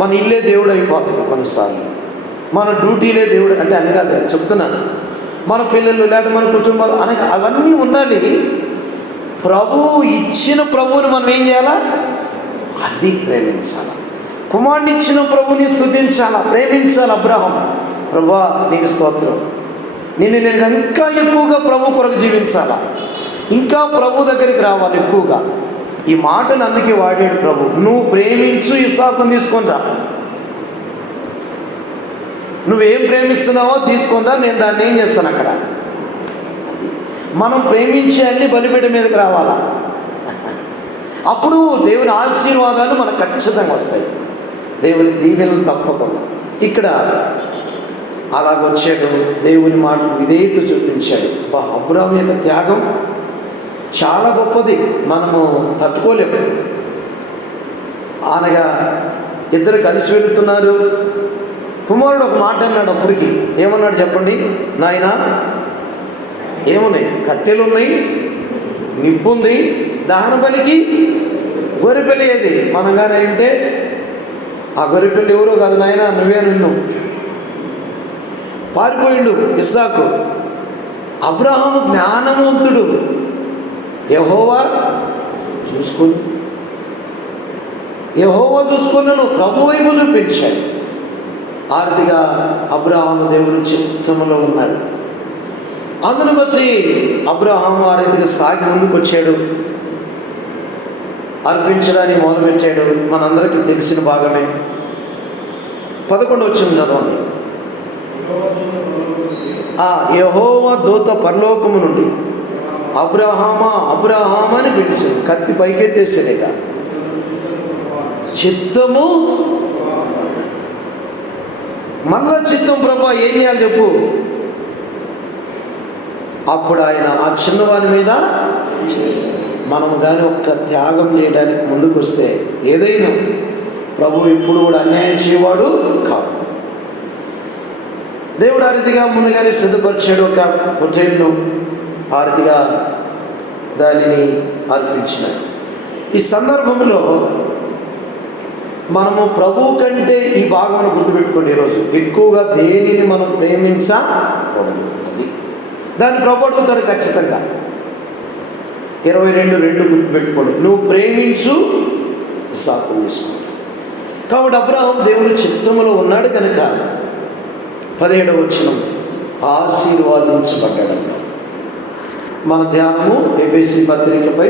మన ఇల్లే దేవుడు అయిపోతుంది, కొన్నిసార్లు మన డ్యూటీలే దేవుడు అంటే అని కాదు చెప్తున్నాను. మన పిల్లలు లేకపోతే మన కుటుంబాలు అనగా అవన్నీ ఉండాలి. ప్రభువు ఇచ్చిన ప్రభువుని మనం ఏం చేయాలా, అది ప్రేమించాలి. కుమారుని ఇచ్చిన ప్రభుని స్తుతించాలా, ప్రేమించాలి. అబ్రహాం, ప్రభువా నీకు స్తోత్రం, నేను ఇంకా ఎక్కువగా ప్రభు కొరకు జీవించాలా, ఇంకా ప్రభు దగ్గరికి రావాలి ఎక్కువగా. ఈ మాటలు అందుకే వాడాడు ప్రభు, నువ్వు ప్రేమించు ఇస్సాకుని తీసుకొని రా, నువ్వేం ప్రేమిస్తున్నావో తీసుకొని రా, నేను దాన్ని ఏం చేస్తాను అక్కడ. అది మనం ప్రేమించే అన్ని బలిపీఠం మీదకి రావాలా, అప్పుడు దేవుని ఆశీర్వాదాలు మనకు ఖచ్చితంగా వస్తాయి, దేవుని దీవెనలు తప్పకుండా. ఇక్కడ అలాగొచ్చాడు, దేవుని మాటకు విధేయత చూపించాడు. అబ్రాహాము యొక్క త్యాగం చాలా గొప్పది, మనము తట్టుకోలేము. అనగా ఇద్దరు కలిసి వెళుతున్నారు. కుమారుడు ఒక మాట అన్నాడు. అప్పటికి ఏమన్నాడు చెప్పండి, నాయనా ఏమున్నాయి, కట్టెలు ఉన్నాయి, నిప్పు ఉంది, దహన బలికి గొర్రెపిల్ల ఏది? మనగానే అంటే ఆ గొర్రెపిల్ల ఎవరో కాదు నాయన, నువ్వే నిన్ను. పారిపోయిండు ఇస్సాకు. అబ్రహాము జ్ఞానవంతుడు, యెహోవా చూసుకున్నాను, ప్రభు వైపు చూపించాడు. ఆర్థిగా అబ్రహాము దేవుని చిత్తంలో ఉన్నాడు. అందును బట్టి అబ్రహాము ఆ రీతిగా సాగి ముందుకు వచ్చాడు, అర్పించడానికి మొదలుపెట్టాడు. మనందరికీ తెలిసిన భాగమే. 11వ వచనం చదవండి. యెహోవా దూత పరలోకము నుండి అబ్రహామా అబ్రహామా అని పిలిచింది. కత్తి పైకెత్తేసేలేక చిత్తము, మళ్ళా చిత్తం ప్రభా ఏం చేయాలి చెప్పు. అప్పుడు ఆయన ఆ చిన్నవాని మీద మనం కానీ ఒక్క త్యాగం చేయడానికి ముందుకు వస్తే ఏదైనా ప్రభు ఇప్పుడు కూడా అన్యాయం చేయవాడు కాదు. దేవుడు ఆ రీతిగా ముందుగానే సిద్ధపరిచాడు. ఒక పొట్టేలును ఆ రీతిగా దానిని అర్పించినాడు. ఈ సందర్భంలో మనము ప్రభు కంటే ఈ భాగంలో గుర్తుపెట్టుకోండి, ఈరోజు ఎక్కువగా దేనిని మనం ప్రేమించకూడదు. అది దాన్ని ప్రభు అడుగుతాడు ఖచ్చితంగా. 22:2 గుర్తుపెట్టుకోండి, నువ్వు ప్రేమించు ఇస్సాకును తీసుకో. కాబట్టి అబ్రహాము దేవుని చిత్తంలో ఉన్నాడు కనుక 17వ వచనం ఆశీర్వాదించబడ్డాడు. మన ధ్యానము ఎఫెసీ పత్రికపై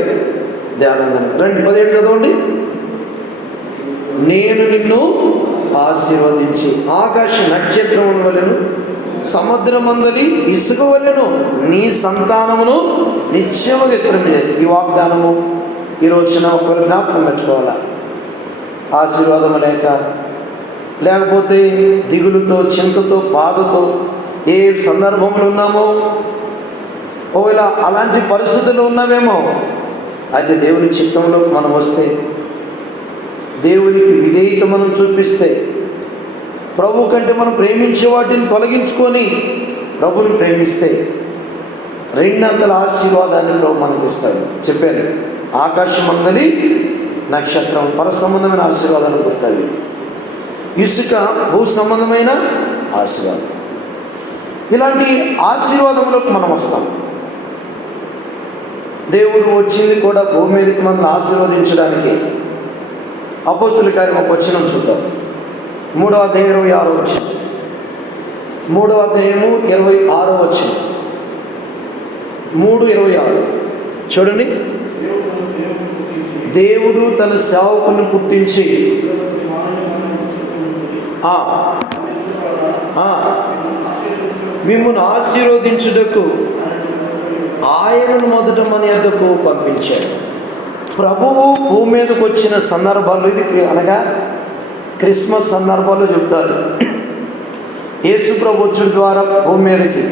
ధ్యానం కనుక రండి 17 చదవండి. నేను నిన్ను ఆశీర్వదించి ఆకాశ నక్షత్రముల వలెను సముద్రమందలి ఇసుక వలెను నీ సంతానమును నిత్యముగా విస్తరింపజేయాలి. ఈ వాగ్దానము ఈరోజున ఒకరు జ్ఞాపకం పెట్టుకోవాలా. ఆశీర్వాదం లేకపోతే దిగులుతో, చింతతో, బాధతో ఏ సందర్భంలో ఉన్నామో, ఒకవేళ అలాంటి పరిస్థితుల్లో ఉన్నామేమో, అయితే దేవుని చిత్తంలో మనం వస్తే, దేవునికి విధేయత మనం చూపిస్తే, ప్రభు కంటే మనం ప్రేమించే వాటిని తొలగించుకొని ప్రభుని ప్రేమిస్తే రెండంతల ఆశీర్వాదాన్ని ప్రభు మనకి ఇస్తాడు. చెప్పాను, ఆకాశమందలి నక్షత్రం పర సంబంధమైన ఆశీర్వాదాలు గుర్తవి, ఇసుక భూ సంబంధమైన ఆశీర్వాదం. ఇలాంటి ఆశీర్వాదంలోకి మనం వస్తాం. దేవుడు వచ్చింది కూడా భూమి మీదకి మనల్ని ఆశీర్వదించడానికి. అపోస్తలుల కార్యం ఒక వచనం చూద్దాం. 3వ అధ్యాయం 26వ వచనం. 3వ అధ్యాయము 26వ వచనం. 3:26 చూడండి. దేవుడు తన సేవకుని పుట్టించి మిమ్మును ఆశీర్వదించుటకు ఆయనను మొదట మన యొద్దకు పంపించాడు. ప్రభువు భూమి మీదకు వచ్చిన సందర్భాలు ఇది, అనగా క్రిస్మస్ సందర్భాల్లో చెప్తారు. యేసు ప్రభు వచ్చుడు ద్వారా భూమి మీదకి,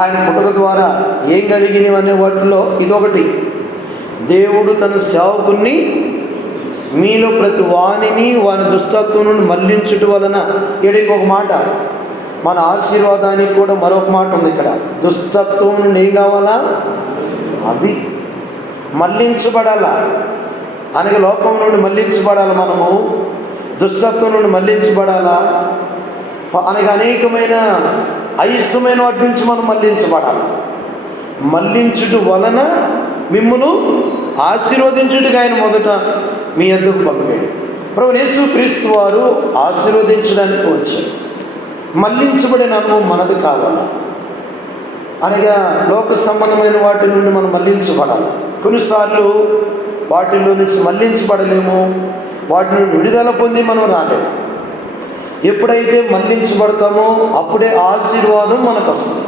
ఆయన పుట్టుక ద్వారా ఏం కలిగినవి అనే వాటిలో ఇదొకటి. దేవుడు తన సేవకుని మీలో ప్రతి వాణిని వాని దుష్టత్వం నుండి మళ్లించుట వలన, ఏడికి ఒక మాట, మన ఆశీర్వాదానికి కూడా మరొక మాట ఉంది ఇక్కడ. దుష్టత్వం నుండి ఏం కావాలా? అది మళ్లించబడాలా, అనగా లోకం నుండి మళ్లించబడాలి. మనము దుష్టత్వం నుండి మళ్లించబడాలా, అనగా అనేకమైన అయిష్టమైన వాటి నుంచి మనం మళ్లించబడాలి. మళ్లించుట వలన మిమ్మును ఆశీర్వదించుటకు ఆయన మొదట మీ యొద్దకు పంపాడు. ప్రభువు యేసు క్రీస్తు వారు ఆశీర్వదించడానికి వచ్చారు. మళ్లించబడిన అనుభవం మనది కావాలా, అనగా లోక సంబంధమైన వాటి నుండి మనం మళ్లించబడాలి. కొన్నిసార్లు వాటిలో నుంచి మళ్లించబడలేము, వాటి నుండి విడుదల పొంది మనం రాలేము. ఎప్పుడైతే మళ్లించబడతామో అప్పుడే ఆశీర్వాదం మనకు వస్తుంది.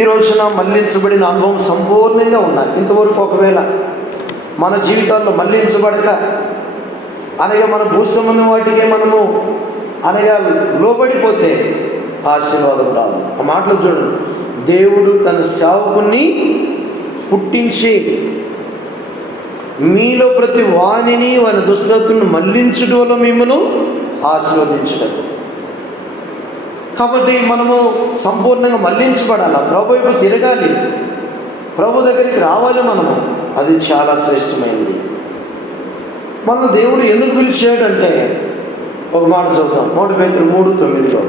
ఈ రోజున మళ్లించబడిన అనుభవం సంపూర్ణంగా ఉన్నది. ఇంతవరకు ఒకవేళ మన జీవితాల్లో మళ్లించబడక, అనగా మన భూ సంబంధం వాటికే మనము అనగా లోబడిపోతే ఆశీర్వాదం రాదు. ఆ మాటలు చూడండి. దేవుడు తన సేవకుని పుట్టించి మీలో ప్రతి వాణిని వాని దుష్టత్వం మళ్లించుట వల్ల మిమ్మను ఆశీర్వదించడం. కాబట్టి మనము సంపూర్ణంగా మళ్లించబడాలి, ప్రభు వైపు తిరగాలి, ప్రభు దగ్గరికి రావాలి మనము. అది చాలా శ్రేష్టమైనది. మనం దేవుడు ఎందుకు పిలిచాడంటే, ఒక మాట చదువుతాం. 1 పేతురు 3:9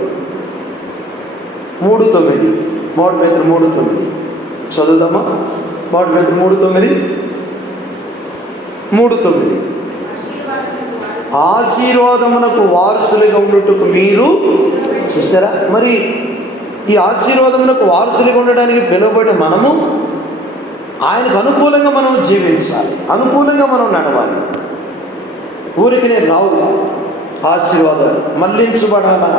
3:9 1 పేతురు 3:9 చదువుతామా? 1 పేతురు 3:9 ఆశీర్వాదమునకు వారసులుగా ఉండుటకు మీరు చూసారా. మరి ఈ ఆశీర్వాదమునకు వారసులుగా ఉండడానికి పిలువబడి మనము ఆయనకు అనుకూలంగా మనం జీవించాలి, అనుకూలంగా మనం నడవాలి. ఊరికి రావు ఆశీర్వాదాలు, మళ్లించబడాలా.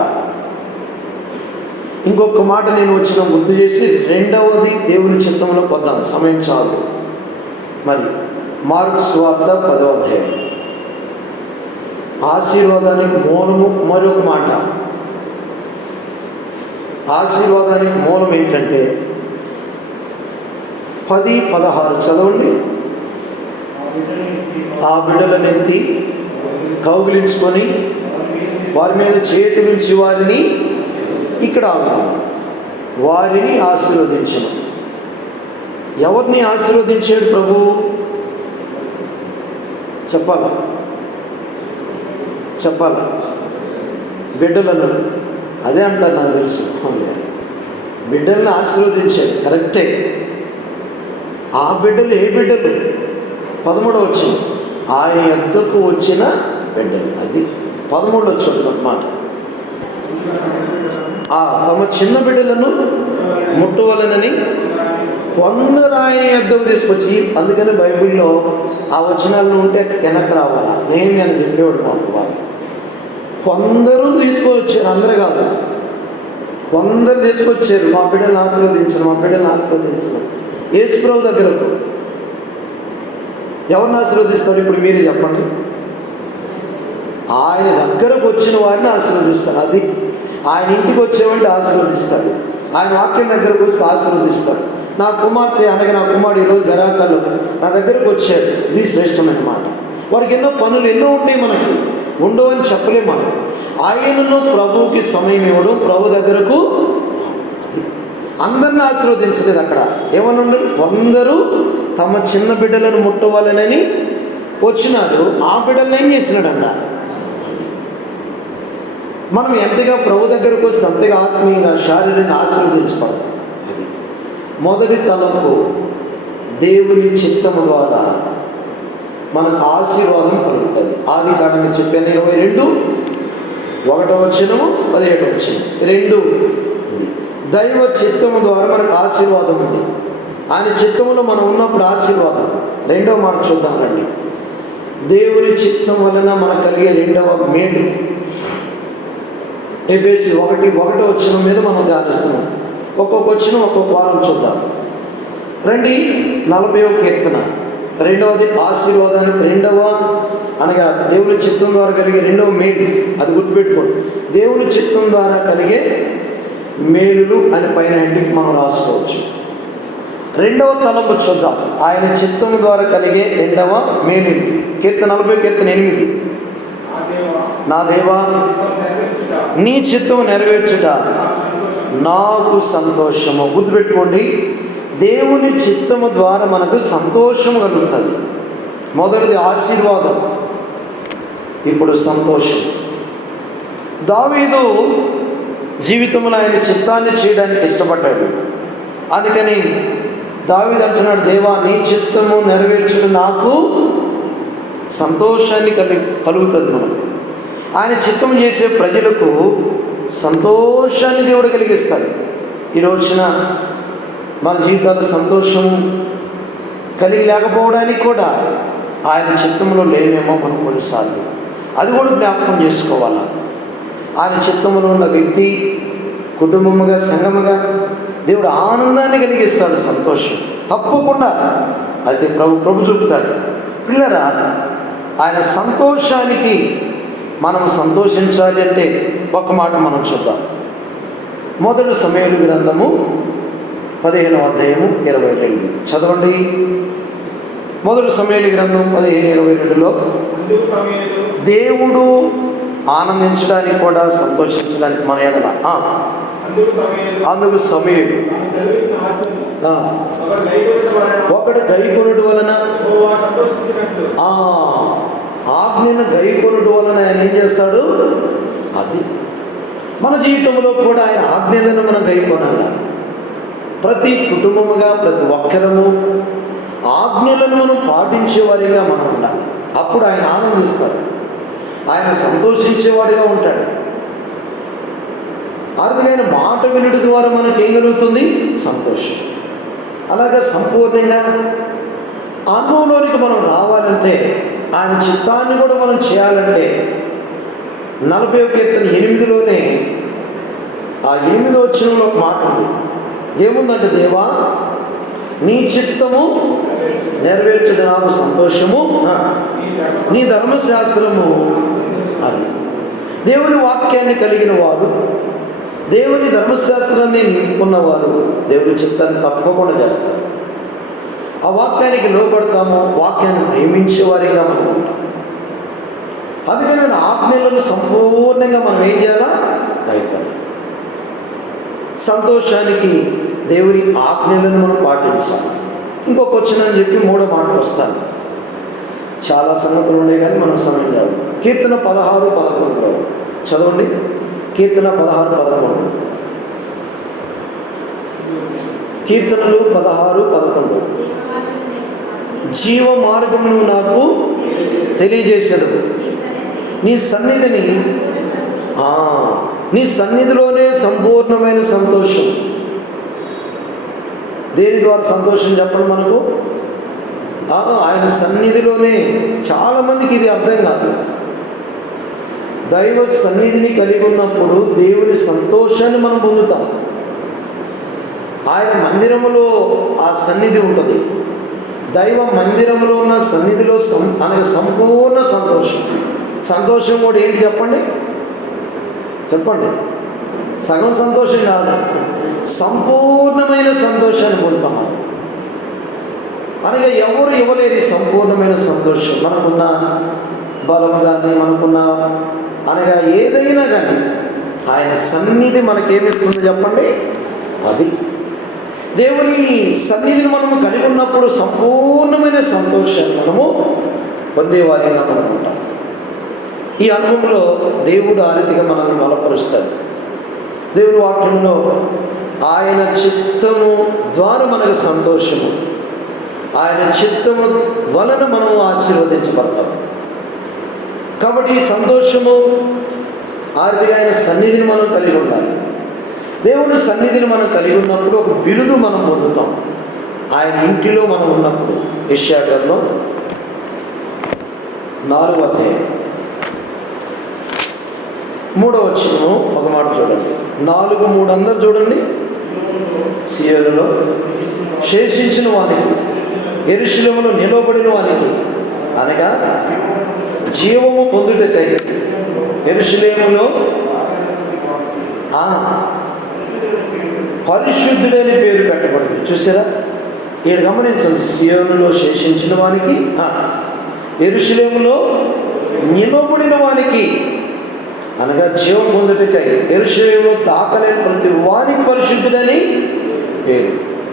ఇంకొక మాట నేను వచ్చిన గుర్తు చేసి రెండవది దేవుని చిత్తంలో పోద్దాం, సమయం చాలు. మరి మార్కు సువార్త 10వ అధ్యాయం. ఆశీర్వాదానికి మూలము మరొక మాట. ఆశీర్వాదానికి మూలం ఏంటంటే 10-16 చదవండి. ఆ బిడ్డలనెత్తి కౌగిలించుకొని వారి మీద చేతులుంచి వారిని, ఇక్కడ వారిని ఆశీర్వదించను. ఎవరిని ఆశీర్వదించాడు ప్రభు? చెప్పాలా బిడ్డలను. అదే అంటారు, నాకు తెలుసు. బిడ్డలను ఆశీర్వదించాడు, కరెక్టే. ఆ బిడ్డలు ఏ బిడ్డలు? 13వ వచనం, ఆయన యొద్దకు వచ్చిన బిడ్డలు. అది 13 వచ్చాడు అన్నమాట. తమ చిన్న బిడ్డలను ముట్టవలనని కొందరు ఆయన యొద్దకు తీసుకొచ్చి, అందుకని బైబిల్లో ఆ వచనాలను ఉంటే వెనక్కి రావాలా. నేమి అని చెప్పేవాడు మాకు వాళ్ళు. కొందరు తీసుకొచ్చారు, అందరూ కాదు, కొందరు తీసుకొచ్చారు. మా బిడ్డలను ఆశీర్వదించను, మా బిడ్డలను ఆశీర్వదించను. యేసు ప్రభు దగ్గరకు ఎవరిని ఆశీర్వదిస్తాడు? ఇప్పుడు మీరే చెప్పండి. ఆయన దగ్గరకు వచ్చిన వారిని ఆశీర్వదిస్తాడు. అది ఆయన ఇంటికి వచ్చేవాడిని ఆశీర్వదిస్తాడు. ఆయన వాక్యం దగ్గరకు వస్తే ఆశీర్వదిస్తాడు. నా కుమార్తె, అనగా నా కుమారుడు ఈరోజు గరాకాలు నా దగ్గరకు వచ్చాడు. ఇది శ్రేష్టమైన మాట. వారికి ఎన్నో పనులు ఎన్నో ఉంటాయి, మనకి ఉండవని చెప్పలేము మనం. ఆయనను ప్రభువుకి సమయం ఇవ్వడం, ప్రభు దగ్గరకు అందరిని ఆశీర్వదించలేదు. అక్కడ ఏమన్నా ఉన్నాడు, కొందరు తమ చిన్న బిడ్డలను ముట్టవాలనని వచ్చినాడు. ఆ బిడ్డలను ఏం చేసినాడంట. మనం ఎంతగా ప్రభు దగ్గరకు వస్తే అంతగా ఆత్మీయంగా శారీరకంగా ఆశీర్వదించబడతాం. అది మొదటి తలంపు, దేవుని చిత్తము ద్వారా మనకు ఆశీర్వాదం కలుగుతుంది. ఆది కాండం చెప్పాను 22:1-17 2. ఇది దైవ చిత్తము ద్వారా మనకు ఆశీర్వాదం ఉంది. ఆయన చిత్తములో మనం ఉన్నప్పుడు ఆశీర్వాదం. రెండవ మాట చూద్దాం రండి. దేవుని చిత్తం వలన మనకు కలిగే రెండవ మేలు ఎఫెసీ 1:1 మీద మనం ధ్యానిస్తున్నాం. ఒక్కొక్క వచనం ఒక్కొక్క వారం చూద్దాం రండి. 40వ కీర్తన, రెండవది ఆశీర్వాదానికి రెండవ, అనగా దేవుని చిత్తం ద్వారా కలిగే రెండవ మేలు. అది గుర్తుపెట్టుకోండి. దేవుని చిత్తం ద్వారా కలిగే మేలులు అని పైన ఇంటికి మనం రాసుకోవచ్చు. రెండవ తలంపు చూద్దాం. ఆయన చిత్తం ద్వారా కలిగే రెండవ మేలు. కీర్తన 40:8 నా దేవా నీ చిత్తం నెరవేర్చుట నాకు సంతోషము. గుర్తుపెట్టుకోండి, దేవుని చిత్తము ద్వారా మనకు సంతోషం కలుగుతుంది. మొదటిది ఆశీర్వాదం, ఇప్పుడు సంతోషం. దావీదు జీవితంలో ఆయన చిత్తాన్ని చేయడానికి ఇష్టపడ్డాడు. అందుకని దావీదు అంటున్నాడు, దేవా నీ చిత్తము నెరవేర్చుట నాకు సంతోషాన్ని కలుగుతుంది. మనం ఆయన చిత్తం చేసే ప్రజలకు సంతోషాన్ని దేవుడు కలిగిస్తాడు. ఈ రోజున మన జీవితాల్లో సంతోషం కలిగి లేకపోవడానికి కూడా ఆయన చిత్తంలో లేనేమో మనం కొన్నిసార్లు. అది కూడా జ్ఞాపకం చేసుకోవాలా. ఆయన చిత్తంలో ఉన్న వ్యక్తి కుటుంబముగా, సంఘముగా దేవుడు ఆనందాన్ని కలిగిస్తాడు, సంతోషం తప్పకుండా. అయితే ప్రభు చూపుతాడు. పిల్లరా, ఆయన సంతోషానికి మనం సంతోషించాలి అంటే ఒక మాట మనం చూద్దాం. మొదటి సమూయేలు గ్రంథము 15:22 చదవండి. మొదటి సమూయేలు గ్రంథం 15:22లో దేవుడు ఆనందించడానికి కూడా సంతోషించడానికి మన ఎడల అందుకు సమూయేలు ఒకడు గైకొనుట వలన, ఆజ్ఞను గైకొనుట వలన ఆయన ఏం చేస్తాడు. అది మన జీవితంలో కూడా ఆయన ఆజ్ఞలను మనం గైకొనాలి. ప్రతి కుటుంబముగా ప్రతి ఒక్కరము ఆజ్ఞలను మనం పాటించేవారిగా మనం ఉండాలి. అప్పుడు ఆయన ఆనందిస్తాడు, ఆయన సంతోషించేవాడిగా ఉంటాడు. ఆయన మాట వినుడి ద్వారా మనకు ఏం కలుగుతుంది, సంతోషం. అలాగే సంపూర్ణంగా అనుభవంలోనికి మనం రావాలంటే, ఆయన చిత్తాన్ని కూడా మనం చేయాలంటే 40వ కీర్తన 8లోనే ఆ 8వ వచనంలో ఒక మాట ఉంది. ఏముందంటే, దేవా నీ చిత్తము నెరవేర్చడం నాకు సంతోషము, నీ ధర్మశాస్త్రము. అది దేవుని వాక్యాన్ని కలిగిన వారు, దేవుని ధర్మశాస్త్రాన్ని నింపుకున్నవారు దేవుని చిత్తాన్ని తప్పకుండా చేస్తారు. ఆ వాక్యానికి లోబడతాము, వాక్యాన్ని ప్రేమించేవారిగా మనం ఉంటాం. అందుకని ఆజ్ఞలను సంపూర్ణంగా మనం ఏం చేయాలా, భయపడాలి. సంతోషానికి దేవుని ఆజ్ఞలను మనం పాటించాలి. ఇంకొక వచనం చెప్పి 3వ మాటకు వస్తాను. చాలా సంగతులు ఉన్నాయి కానీ మనం సమయం కాదు. కీర్తన 16:11 చదవండి. కీర్తన 16:11 కీర్తనలు 16:11 జీవ మార్గమును నాకు తెలియజేసేది, నీ సన్నిధిని, నీ సన్నిధిలోనే సంపూర్ణమైన సంతోషం. దేని ద్వారా సంతోషం చెప్పండి మనకు, ఆయన సన్నిధిలోనే. చాలామందికి ఇది అర్థం కాదు. దైవ సన్నిధిని కలిగి ఉన్నప్పుడు దేవుని సంతోషాన్ని మనం పొందుతాం. ఆయన మందిరములో ఆ సన్నిధి ఉంటుంది. దైవ మందిరంలో ఉన్న సన్నిధిలో అనగా సంపూర్ణ సంతోషం. సంతోషం కూడా ఏంటి చెప్పండి, సగం సంతోషం కాదు, సంపూర్ణమైన సంతోషాన్ని పొందుతాం. అనగా ఎవరు ఇవ్వలేని సంపూర్ణమైన సంతోషం. మనకున్న బలము కానీ, మనకున్న అనగా ఏదైనా కానీ ఆయన సన్నిధి మనకేమిస్తుంది చెప్పండి? అది దేవుని సన్నిధిని మనము కలిగి ఉన్నప్పుడు సంపూర్ణమైన సంతోషాన్ని మనము పొందేవారిగా మనం ఉంటాం. ఈ అనుభవంలో దేవుడు ఆ రీతిగా మనల్ని బలపరుస్తాడు. దేవుని వాక్యంలో ఆయన చిత్తము ద్వారా మనకు సంతోషము, ఆయన చిత్తము వలన మనము ఆశీర్వదించబడతాం. కాబట్టి ఈ సంతోషము ఆ రీతిగా ఆయన సన్నిధిని మనం కలిగి ఉండాలి. దేవుని సన్నిధిని మనం కలిగి ఉన్నప్పుడు ఒక బిరుదు మనం పొందుతాం. ఆయన ఇంటిలో మనం ఉన్నప్పుడు. యెషయా గ్రంథం 4వ అధ్యాయం 3వ వచనం ఒక మాట చూడండి. 4:3 అందరు చూడండి. సియోనులో శేషించిన వానికి, యెరూషలేములో నిలవబడిన వానికి, అనగా జీవము పొందుటకై యెరూషలేములో పరిశుద్ధుడని పేరు పెట్టబడుతుంది. చూసారా? ఈడు గమనించండి. సియోనులో శేషించిన వానికి, యెరూషలేములో నిలవబడిన వానికి, అనగా జీవం పొందుటకై యెరూషలేములో దాఖలైన ప్రతి వానికి పరిశుద్ధుడని పేరు.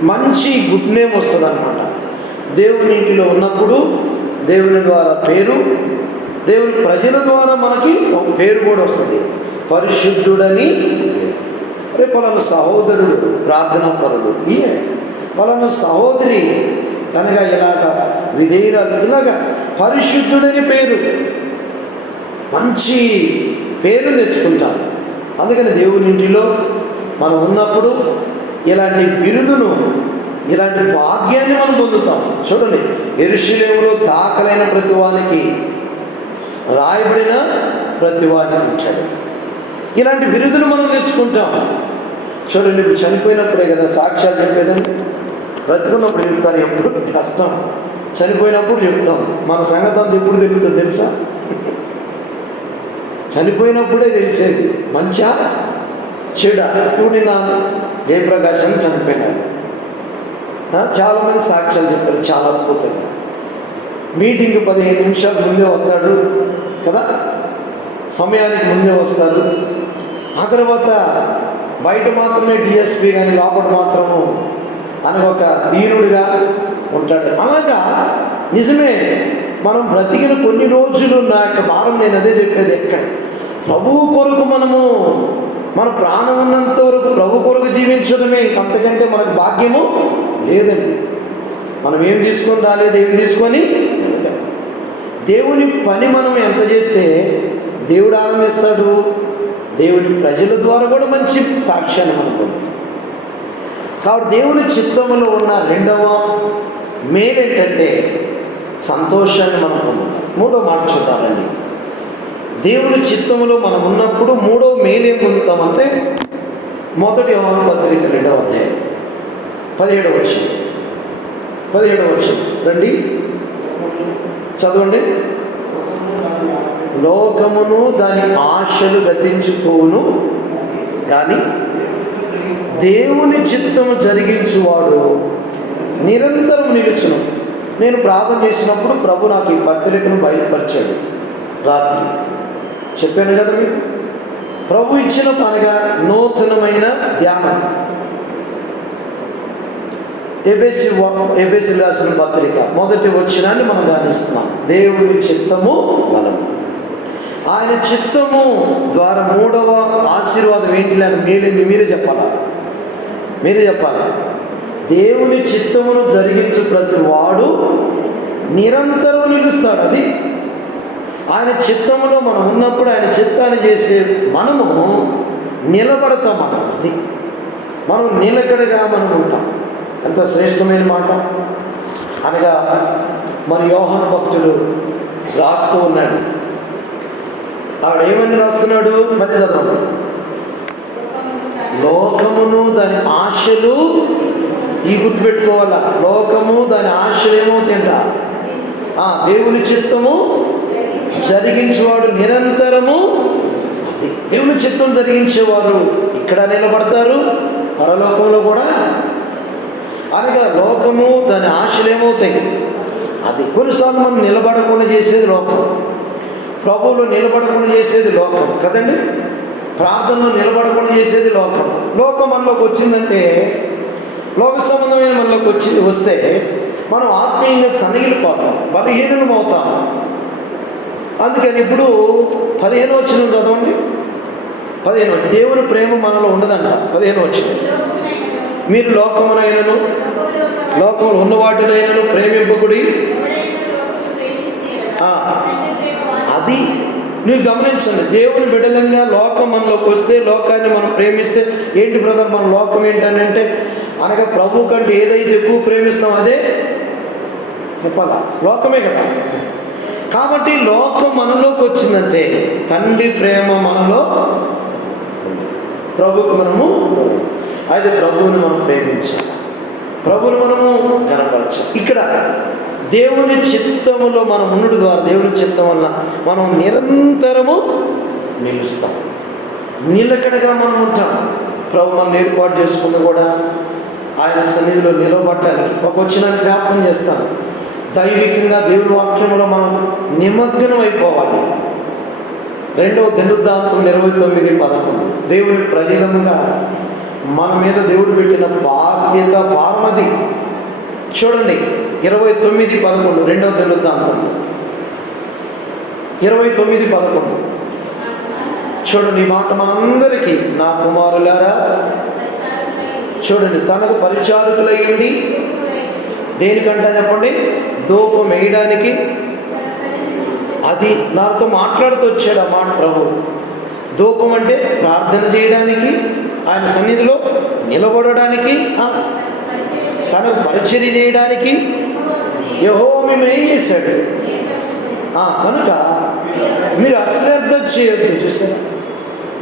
మంచి గుడ్ నేమ్ వస్తుంది అనమాట. దేవుని ఇంటిలో ఉన్నప్పుడు దేవుని ద్వారా పేరు, దేవుని ప్రజల ద్వారా మనకి ఒక పేరు కూడా వస్తుంది, పరిశుద్ధుడని. రేపు పలానా సహోదరుడు ప్రార్థనాపరుడు, పలానా సహోదరి అనగా ఇలాగ విధేయురాలు, ఇలాగ పరిశుద్ధుడని పేరు, మంచి పేరు తెచ్చుకుంటాం. అందుకని దేవుని ఇంటిలో మనం ఉన్నప్పుడు ఇలాంటి బిరుదును, ఇలాంటి భాగ్యాన్ని మనం పొందుతాం. చూడండి, యెరూషలేములో దాఖలైన ప్రతి వానికి, రాయబడిన ప్రతి వానికి ఉంటాడు. ఇలాంటి బిరుదును మనం తెచ్చుకుంటాం. చూడండి, ఇప్పుడు చనిపోయినప్పుడే కదా సాక్ష్యాలు చెప్పేదండి. బ్రతుకున్నప్పుడు చెప్తాను, ఎప్పుడు కష్టం. చనిపోయినప్పుడు చెప్తాం. మన సంగతి అంతా ఎప్పుడు తెలుస్తుంది తెలుసా? చనిపోయినప్పుడే తెలిసేది, మంచా చెడ. ఇప్పుడు నా జయప్రకాశం చనిపోయినారు, చాలామంది సాక్ష్యాలు చెప్పారు, చాలా అద్భుతంగా. మీటింగ్ 15 నిమిషాలు ముందే వస్తాడు కదా, సమయానికి ముందే వస్తారు. ఆ తర్వాత బయట మాత్రమే డిఎస్పీ కానీ లోపల మాత్రము అని ఒక దీనుడిగా ఉంటాడు. అలాగా నిజమే, మనం బ్రతికిన కొన్ని రోజులు నా యొక్క భారం, నేను అదే చెప్పేది, ఎక్కడ ప్రభువు కొరకు మనము మన ప్రాణం ఉన్నంత వరకు ప్రభు కొరకు జీవించడమే. ఇంకంతకంటే మనకు భాగ్యము లేదండి. మనం ఏం తీసుకొని రాలేదు, ఏం తీసుకొని వెళ్ళలేము. దేవుని పని మనం ఎంత చేస్తే దేవుడు ఆనందిస్తాడు. దేవుని ప్రజల ద్వారా కూడా మంచి సాక్ష్యాన్ని మనం పొందుతాం. కాబట్టి దేవుని చిత్తంలో ఉన్న రెండవ మేలు ఏంటంటే సంతోషాన్ని మనం పొందుతాం. 3వ మాట చూద్దామండి. దేవుని చిత్తంలో మనం ఉన్నప్పుడు 3వ మేలు ఏం పొందుతామంటే, 1 యోహాను పత్రిక 2వ అధ్యాయం 17వ వచనం రండి చదవండి. లోకమును దాని ఆశలు గతించిపోవును, కానీ దేవుని చిత్తము జరిగించువాడు నిరంతరం నిలుచును. నేను ప్రార్థన చేసినప్పుడు ప్రభు నాకు ఈ పత్రికను బయలుపరిచాడు. రాత్రి చెప్పాను కదా మీకు. ప్రభు ఇచ్చిన పనిగా నూతనమైన ధ్యానం. ఎబేసి రాసిన పత్రిక 1వ వచనాన్ని మనం ధ్యానిస్తున్నాం. దేవుని చిత్తము వలన, ఆయన చిత్తము ద్వారా 3వ ఆశీర్వాదం ఏంటి అని మీరే చెప్పాలా? దేవుని చిత్తమును జరిగించు ప్రతి వాడు నిరంతరం నిలుస్తాడు. అది ఆయన చిత్తములో మనం ఉన్నప్పుడు, ఆయన చిత్తాన్ని చేసే మనము నిలబడతాం. అది మనం నిలకడగా మనం ఉంటాం. ఎంత శ్రేష్టమైన మాట. అనగా మన యోహాను భక్తుడు రాస్తూ ఉన్నాడు. ఆవిడ ఏమని రాస్తున్నాడు? మధ్య చదవండి. లోకమును దాని ఆశలు, ఈ గుర్తుపెట్టుకోవాలా, లోకము దాని ఆశలు ఏమవుతాయంట? దేవుని చిత్తము జరిగించేవాడు నిరంతరము. అది దేవుని చిత్తం జరిగించేవారు ఇక్కడ నిలబడతారు, పరలోకంలో కూడా. అనగా లోకము దాని ఆశలు ఏమవుతాయి? అది కొన్నిసార్లు మనం నిలబడకుండా చేసేది లోకం. ప్రభువులో నిలబడకుండా చేసేది లోకం కదండి. ప్రార్థనలో నిలబడకుండా చేసేది లోకం. లోకం మనలోకి వచ్చిందంటే, లోక సంబంధమైన మనలోకి వస్తే మనం ఆత్మీయంగా సన్నగిలిపోతాం, బలహీనం అవుతాం. అందుకని ఇప్పుడు 15 వచనం చదవండి. 15 దేవుని ప్రేమ మనలో ఉండదంట. 15 వచనం, మీరు లోకమునైనను లోకములు ఉన్న వాటినైనను ప్రేమింపకుడి. అది నువ్వు గమనించండి. దేవుని బిడ్డలంగా లోకం మనలోకి వస్తే, లోకాన్ని మనం ప్రేమిస్తే, ఏంటి బ్రదర్ మన లోకం ఏంటనంటే, అనగా ప్రభు కంటే ఏదైతే ఎక్కువ ప్రేమిస్తాం అదే చెప్పాలా, లోకమే కదా. కాబట్టి లోకం మనలోకి వచ్చిందంటే తండ్రి ప్రేమ మనలో, ప్రభుకు మనము అయితే ప్రభువుని మనం ప్రేమించాలి, ప్రభువుని మనము కనపరచాలి. ఇక్కడ దేవుని చిత్తములో మనం ఉండడం ద్వారా, దేవుని చిత్తం వల్ల మనం నిరంతరము నిలుస్తాం, నిలకడగా మనం ఉంటాం. ప్రభు మనం ఏర్పాటు చేసుకుంది కూడా ఆయన సన్నిధిలో నిలబడటానికి. ఒక వచనాన్ని జ్ఞాపకం చేస్తాను. దైవికంగా దేవుని వాక్యంలో మనం నిమగ్నం అయిపోవాలి. 2వ దినవృత్తాంతం 29:11 దేవుని ప్రజలముగా మన మీద దేవుడు పెట్టిన బాధ్యత భారమది. చూడండి 29:11 2వ దినవృత్తాంతంలో 29:11 చూడండి. ఈ మాట మనందరికీ, నా కుమారులారా చూడండి, తనకు పరిచారకులయ్యండి. దేనికంటే చెప్పండి, ధూపం వేయడానికి. అది నాతో మాట్లాడుతూ వచ్చాడు ఆ మాట ప్రభు. ధూపం అంటే ప్రార్థన చేయడానికి, ఆయన సన్నిధిలో నిలబడడానికి, తనకు పరిచర్య చేయడానికి యెహోవా మిమ్మల్ని ఏం చేశాడు. కనుక మీరు అశ్రద్ధ చేయొద్దు. చూసారా,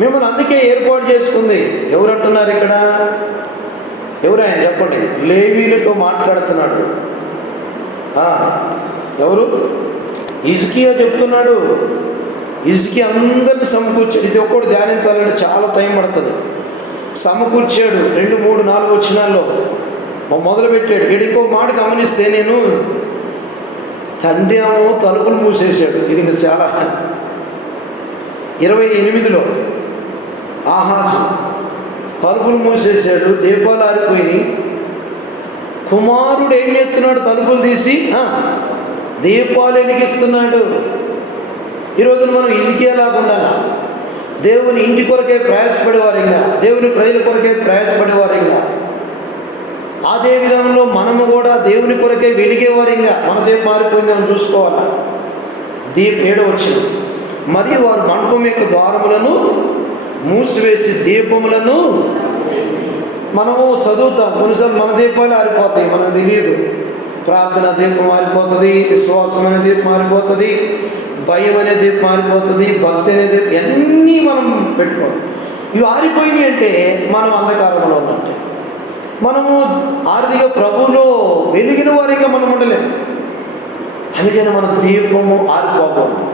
మిమ్మల్ని అందుకే ఏర్పాటు చేసుకుంది. ఎవరు అంటున్నారు ఇక్కడ? ఎవరు ఆయన చెప్పండి. లేవీలతో మాట్లాడుతున్నాడు. ఎవరు? హిజ్కియా చెప్తున్నాడు. హిజ్కియా అందరిని సమకూర్చాడు. ఇది ఒక్కటి ధ్యానించాలంటే చాలా టైం పడుతుంది. సమకూర్చాడు 2, 3, 4 వచనాల్లో మొదలుపెట్టాడు. ఇంకో మాట గమనిస్తే, నేను తండ్రి ఏమో తలుపులు మూసేశాడు. ఇది ఇంకా చాలా 28లో ఆహాజు తలుపులు మూసేశాడు, దీపాలు ఆరిపోయినాయి. కుమారుడు ఏం చేస్తున్నాడు? తలుపులు తీసి దీపాలు వెలిగిస్తున్నాడు. ఈరోజు మనం హిజ్కియాలాగా ఉండాలి. దేవుని ఇంటి కొరకే ప్రయాసపడేవారింగా, దేవుని ప్రజల కొరకే ప్రయాసపడేవారింగా, అదే విధంలో మనము కూడా దేవుని కొరకే వెలిగేవారింగా. మన దీపం మారిపోయిందని చూసుకోవాలా. 7వ వచనం, మరియు వారు మండపం యొక్క ద్వారములను మూసివేసి దీపములను, మనము చదువుతాం కొన్నిసార్లు మన దీపాలు ఆరిపోతాయి, మనకు తెలియదు. ప్రార్థన దీపం మారిపోతుంది, విశ్వాసం అనే దీపం మారిపోతుంది, భయం అనే దీపం మారిపోతుంది, భక్తి అనే దీపం, అన్నీ మనం పెట్టుకోవాలి. ఇవి ఆరిపోయినాయి అంటే మనం అంధకారంలో ఉన్నట్టే. మనము ఆర్థిక ప్రభువులో వెలిగిన వారిగా మనం ఉండలేము. అందుకని మన దీపము ఆరిపోకూడదు.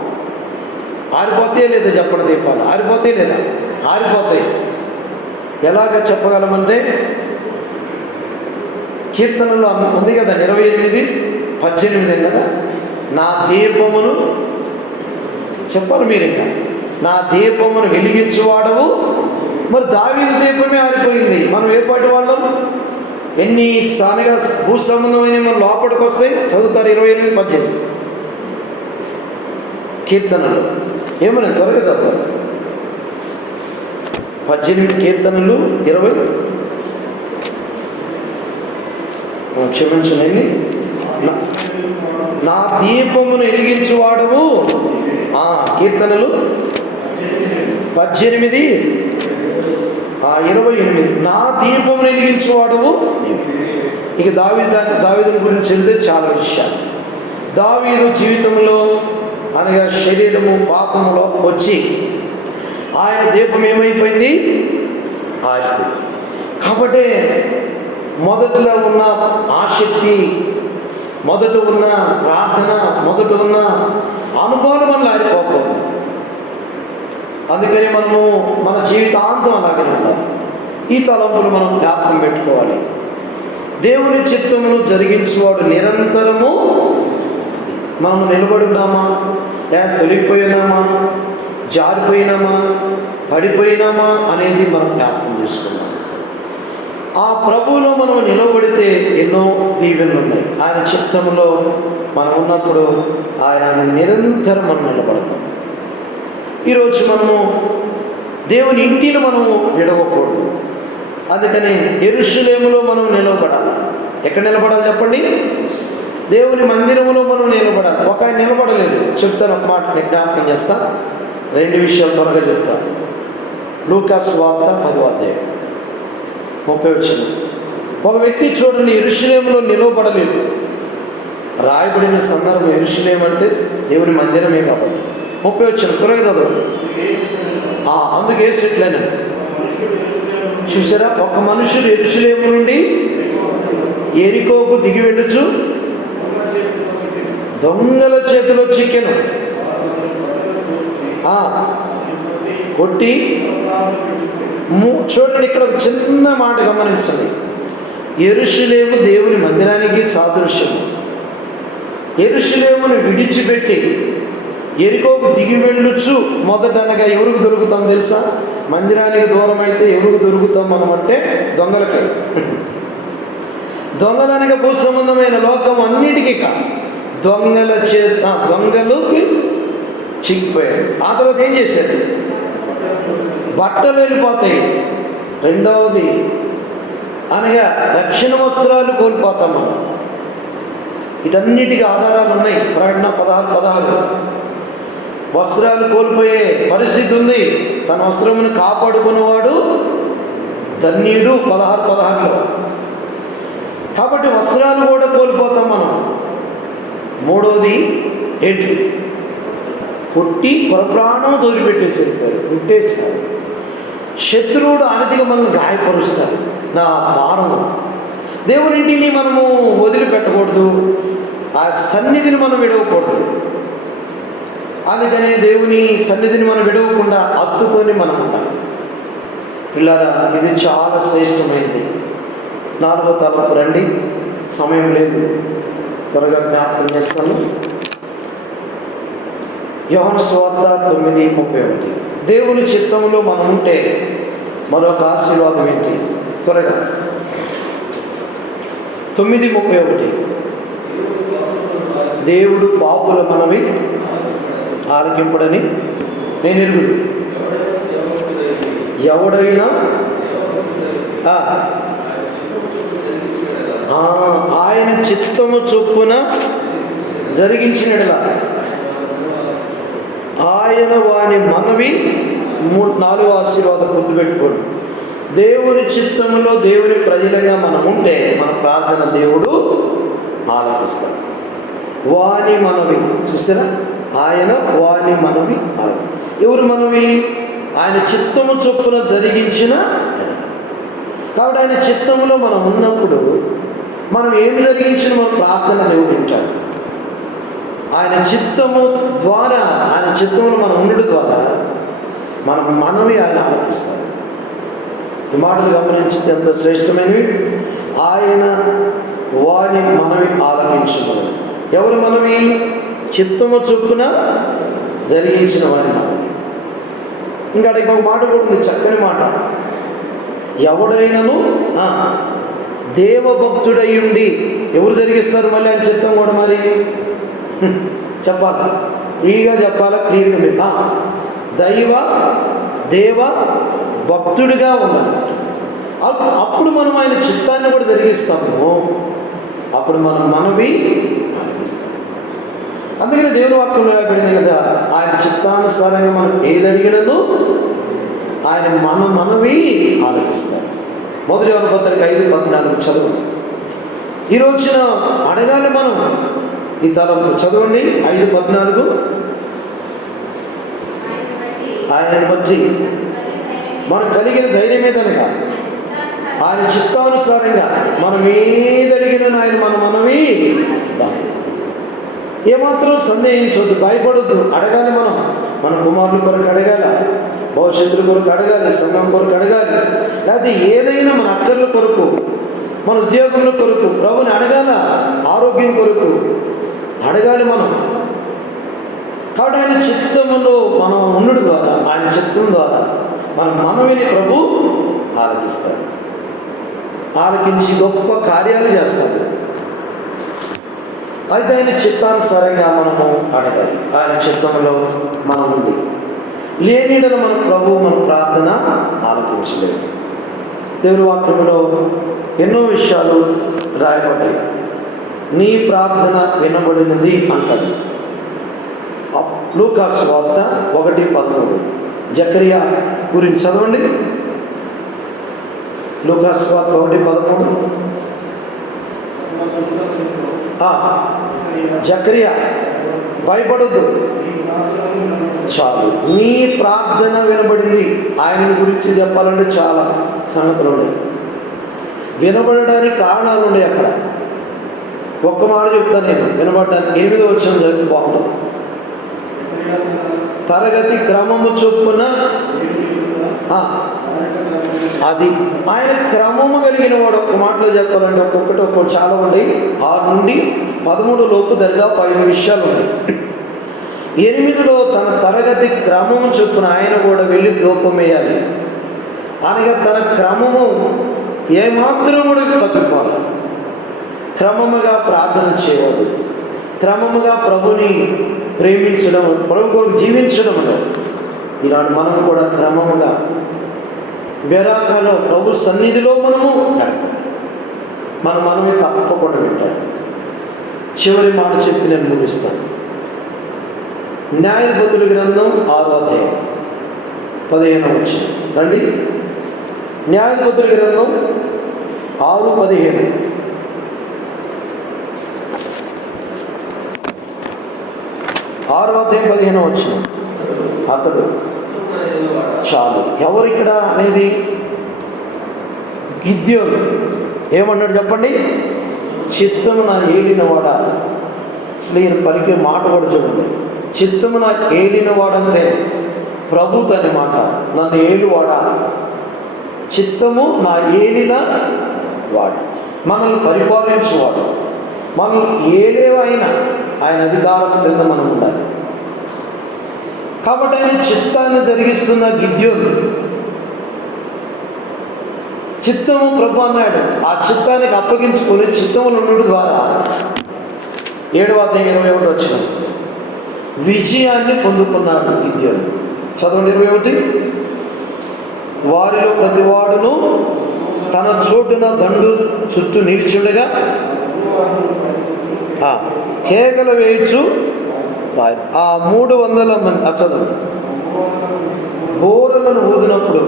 ఆరిపోతే లేదా చెప్పండి, దీపాలు ఆరిపోతే లేదా? ఆరిపోతాయి. ఎలాగ చెప్పగలమంటే, కీర్తనలో ఉంది కదా 28:18 కదా, నా దీపమును చెప్పాలి మీరు. ఇంకా నా దీపమును వెలిగించువాడవు. మరి దావీదు దీపమే ఆరిపోయింది. మనం ఏ పాటి వాళ్ళం? ఎన్ని సానగా భూ సంబంధమైన మన లోపలికి వస్తాయి. చదువుతారు 28:18 కీర్తనలు. ఏమన్నా త్వరగా చదువుతారు. 18 కీర్తనలు 20, క్షమించండి, నా దీపమును వెలిగించువాడవు. కీర్తనలు 18:28 నా దీపమును వెలిగించువాడవు. ఇక దావీదుని గురించి వెళ్తే చాలా విషయాలు. దావీదు జీవితంలో అనగా శరీరము పాపములో వచ్చి ఆయన దీపం ఏమైపోయింది? ఆరిపోయింది. కాబట్టి మొదట్లో ఉన్న ఆసక్తి, మొదట ఉన్న ప్రార్థన, మొదట ఉన్న అనుభవాలు మనలో ఆరిపోకూడదు. అందుకని మనము మన జీవితాంతం అలాగే ఉండాలి. ఈ తలంపులు మనం జ్ఞాపకం పెట్టుకోవాలి. దేవుని చిత్తమును జరిగించువాడు నిరంతరము. మనము నిలబడి ఉన్నామా? లేదా తొలిగిపోయినామా, జారిపోయినామా, పడిపోయినామా అనేది మనం జ్ఞాపకం చేసుకున్నాం. ఆ ప్రభువులో మనం నిలబడితే ఎన్నో దీవెనలు ఉన్నాయి. ఆయన చిత్తంలో మనం ఉన్నప్పుడు ఆయన నిరంతరం మనం నిలబడతాం. ఈరోజు మనము దేవుని ఇంటిని మనము విడవకూడదు. అందుకని యెరూషలేములో మనం నిలబడాలి. ఎక్కడ నిలబడాలి చెప్పండి? దేవుని మందిరంలో మనం నిలబడాలి. ఒక ఆయన నిలబడలేదు. చెప్తాను, ఒక మాట జ్ఞాపకం చేస్తా. 2 విషయాలు త్వరగా చెప్తా. లూకా సువార్త 10వ అధ్యాయం 30 వచనం. ఒక వ్యక్తి చూడండి, యెరూషలేములో నిలవబడలేదు. రాయబడిన సందర్భం యెరూషలేము అంటే దేవుని మందిరమే కాబట్టి. 30 వచనం త్వరగా చదవండి. అందుకే సెట్లైనా చూసారా, ఒక మనుషుడు యెరూషలేము నుండి ఎరికోకు దిగి వెళ్ళుచు దొంగల చేతిలో చిక్కెను. కొట్టి చూడండి, ఇక్కడ ఒక చిన్న మాట గమనించండి. యెరూషలేము దేవుని మందిరానికి సాదృశ్యము. యెరూషలేమును విడిచిపెట్టి ఎరికోకు దిగి వెళ్ళుచు మొదట అనగా ఎవరికి దొరుకుతాం తెలుసా? మందిరానికి దూరం అయితే ఎవరికి దొరుకుతాం మనం అంటే దొంగలకే. దొంగలనగా భూ సంబంధమైన లోకం అన్నిటికీ కాదు, దొంగలుకి చిక్కిపోయాడు. ఆ తర్వాత ఏం చేశాడు? బట్టలు వెళ్ళిపోతాయి. రెండవది అనగా రక్షణ వస్త్రాలు కోల్పోతాం మనం. వీటన్నిటికీ ఆధారాలు ఉన్నాయి. ప్రకటన 16:16 వస్త్రాలు కోల్పోయే పరిస్థితి ఉంది. తన వస్త్రమును కాపాడుకునేవాడు ధన్యుడు 16:16లో. కాబట్టి వస్త్రాలు కూడా కోల్పోతాం మనం. మూడవది ఏంటి? కొట్టి ప్రాణం వదిలిపెట్టేసారు, కొట్టేశారు. శత్రువుడు అనతిగా మనల్ని గాయపరుస్తాడు. నా భారము దేవునింటిని మనము వదిలిపెట్టకూడదు. ఆ సన్నిధిని మనం విడవకూడదు. అందుకనే దేవుని సన్నిధిని మనం విడవకుండా అత్తుకొని మనం ఉండాలి. పిల్లరా, ఇది చాలా శ్రేష్టమైనది. 4వ తలపు రండి, సమయం లేదు, త్వరగా జ్ఞాపకం చేస్తాను. యోహాను సువార్త 9:31. దేవుని చిత్తంలో మనం ఉంటే మరొక ఆశీర్వాదం ఏంటి? త్వరగా 9:31. దేవుడు పాపుల మనవి ఆలకింపుడని నేను ఎరుగుదు. ఎవడైనా ఆయన చిత్తము చొప్పున జరిగించినట్లా ఆయన వాని మనవి. 4వ ఆశీర్వాదం గుర్తుపెట్టుకోండి. దేవుని చిత్తములో దేవుని ప్రజలుగా మనం ఉంటే మన ప్రార్థన దేవుడు ఆలకిస్తాడు. వాని మనవి చూసారా, ఆయన వాని మనవి ఆలకి. ఎవరు మనవి? ఆయన చిత్తము చొప్పున జరిగించిన ఎడల. కాబట్టి ఆయన చిత్తములో మనం ఉన్నప్పుడు మనం ఏమి జరిగించిన మన ప్రార్థన దేవుడు వింటాడు. ఆయన చిత్తము ద్వారా, ఆయన చిత్తములో మనం ఉండడం ద్వారా మనం మనవి ఆయన ఆలకిస్తాడు. ఈ మాటలు గమనించితే ఎంత శ్రేష్టమైనవి. ఆయన వాని మనవి ఆలకించుకోవాలి. ఎవరు మనవి? చిత్తము చొప్పున జరిగించిన వారి మనవి. ఇంకా అక్కడ ఒక మాట కూడా ఉంది, చక్కని మాట. ఎవడైనను దేవభక్తుడై ఉండి, ఎవరు జరిగిస్తారు మళ్ళీ ఆయన చిత్తం కూడా? మరి చెప్పాలా, ఫ్రీగా చెప్పాలా, క్లియర్గా మీరు దేవ భక్తుడిగా ఉండాలి. అప్పుడు మనం ఆయన చిత్తాన్ని కూడా జరిగిస్తాము. అప్పుడు మనం మనవి ఆలకిస్తాం. అందుకని దేవుని వాక్యంలో రాబడింది కదా, ఆయన చిత్తానుసారంగా మనం ఏది అడిగినను ఆయన మనవి ఆలకిస్తాడు. 1 యోహాను పత్రిక 5:14 చదవండి. ఈ రోజున అడగాలి మనం. ఈ తలంపు చదవండి. 5:14 ఆయనను బట్టి మనకు కలిగిన ధైర్యం ఏదనగా ఆయన చిత్తానుసారంగా మనం ఏది అడిగినా ఆయన మనవి. ఏమాత్రం సందేహించవద్దు, భయపడొద్దు. అడగాలి మనం. మన కుమారుల కొరకు అడగాల, భవిష్యత్తుల కొరకు అడగాలి, సంఘం కొరకు అడగాలి, లేకపోతే ఏదైనా మన అక్కర్ల కొరకు, మన ఉద్యోగంల కొరకు ప్రభుని అడగాల. ఆరోగ్యం కొరకు అడగాలి మనం. కాబట్టి ఆయన చిత్తములో మనం ఉండడం ద్వారా, ఆయన చిత్తం ద్వారా మన మనవిని ప్రభు ఆలకిస్తాడు. ఆలకించి గొప్ప కార్యాలు చేస్తాడు. అయితే ఆయన చిత్తానుసారంగా మనము అడగాలి. ఆయన చిత్తంలో మనం ఉంది. లేనిడల మన ప్రభు మన ప్రార్థన ఆలకించలేదు. దేవుని వాక్యంలో ఎన్నో విషయాలు రాయబడ్డాయి. నీ ప్రార్థన వినబడినది అంటాడు. లూకా సువార్త 1:13. జకరియా గురించి చదవండి. లూకా సువార్త 1:13. జకరియా, భయపడొద్దు, చాలు, నీ ప్రార్థన వినబడింది. ఆయన గురించి చెప్పాలంటే చాలా సంగతులు ఉన్నాయి. వినబడడానికి కారణాలు ఉన్నాయి. అక్కడ ఒక్క మాట చెప్తాను నేను, వినబడడానికి 8వ వచనం చదివితే బాగుంటుంది. తరగతి క్రమము చొప్పున, అది ఆయన క్రమము కలిగిన వాడు. ఒక్క మాటలో చెప్పాలంటే ఒక్కొక్కటి చాలా ఉన్నాయి. 6 నుండి 13 లోపు దరిదాపు 5 విషయాలు ఉన్నాయి. 8లో తన తరగతి క్రమము చొప్పున ఆయన కూడా వెళ్ళి ధూపం వేయాలి. అనగా తన క్రమము ఏమాత్రం కూడా తప్పిపోవాలి. క్రమముగా ప్రార్థన చేయవాడు, క్రమముగా ప్రభుని ప్రేమించడం, ప్రభు కొరకు జీవించడం. ఈనాడు మనం కూడా క్రమముగా బెరాకాలో ప్రభు సన్నిధిలో మనము నడపాలి. మనమే తప్పకుండా పెట్టాలి. చివరి మాట చెప్పి నేను ముగిస్తాను. న్యాయాధిపతుల గ్రంథం 6వ అధ్యాయం 15వ వచనం రండి. న్యాయాధిపతుల గ్రంథం 6:15. 6వ అధ్యాయం 15వ వచనం. అతడు, చాలు. ఎవరు ఇక్కడ అనేది? గిద్యోను. ఏమన్నాడు చెప్పండి? చిత్తము నా ఏలినవాడా. అసలు ఈయన పలికే మాట కూడా చూడండి. చిత్తము నా ఏలినవాడంటే ప్రభు అనే మాట. నన్ను ఏలువాడా, చిత్తము నా ఏలిన వాడ, మనల్ని పరిపాలించువాడు, మనల్ని ఏలేవైనా ఆయన అధికారం క్రింద మనం ఉండాలి. కాబట్టి ఆయన చిత్తాన్ని జరిగిస్తున్న గిద్యోను చిత్తము ప్రభు అన్నాడు. ఆ చిత్తానికి అప్పగించుకొని చిత్తములు ఉండడం ద్వారా 7వ అధ్యాయం 21 వచనం విజయాన్ని పొందుకున్నాడు గిద్యోను. చదవండి 21. వారిలో ప్రతివాడును తన చోటున దండు చుట్టూ నిలిచుండగా కేకలు వేయచ్చు. ఆ 300 మంది చదవండి. బోరలను ఊదినప్పుడు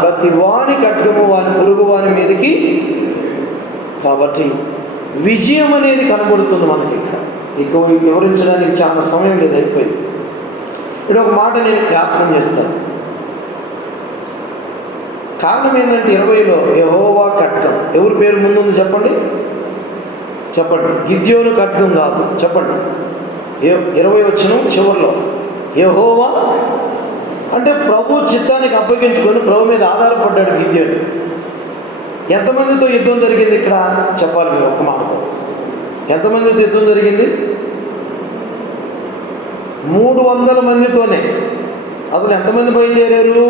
ప్రతి వాని ఖడ్గము వాని పురుగు వాని మీదకి. కాబట్టి విజయం అనేది కనబడుతుంది మనకి ఇక్కడ. ఇక వివరించడానికి చాలా సమయం లేదు, అయిపోయింది. ఇక్కడ ఒక మాట నేను జ్ఞాపకం చేస్తాను. కారణం ఏంటంటే 20లో యెహోవా ఖడ్గం. ఎవరి పేరు ముందుంది చెప్పండి? గిద్యోను ఖడ్గం కాదు. చెప్పండి. 20 వచనం చివరిలో యెహోవా అంటే ప్రభు చిత్తానికి అప్పగించుకొని ప్రభు మీద ఆధారపడ్డాడు గిద్యోను. ఎంతమందితో యుద్ధం జరిగింది ఇక్కడ చెప్పాలి మీరు ఒక్క మాటతో. ఎంతమందితో యుద్ధం జరిగింది? 300 మందితోనే. అసలు ఎంతమంది బయలుదేరారు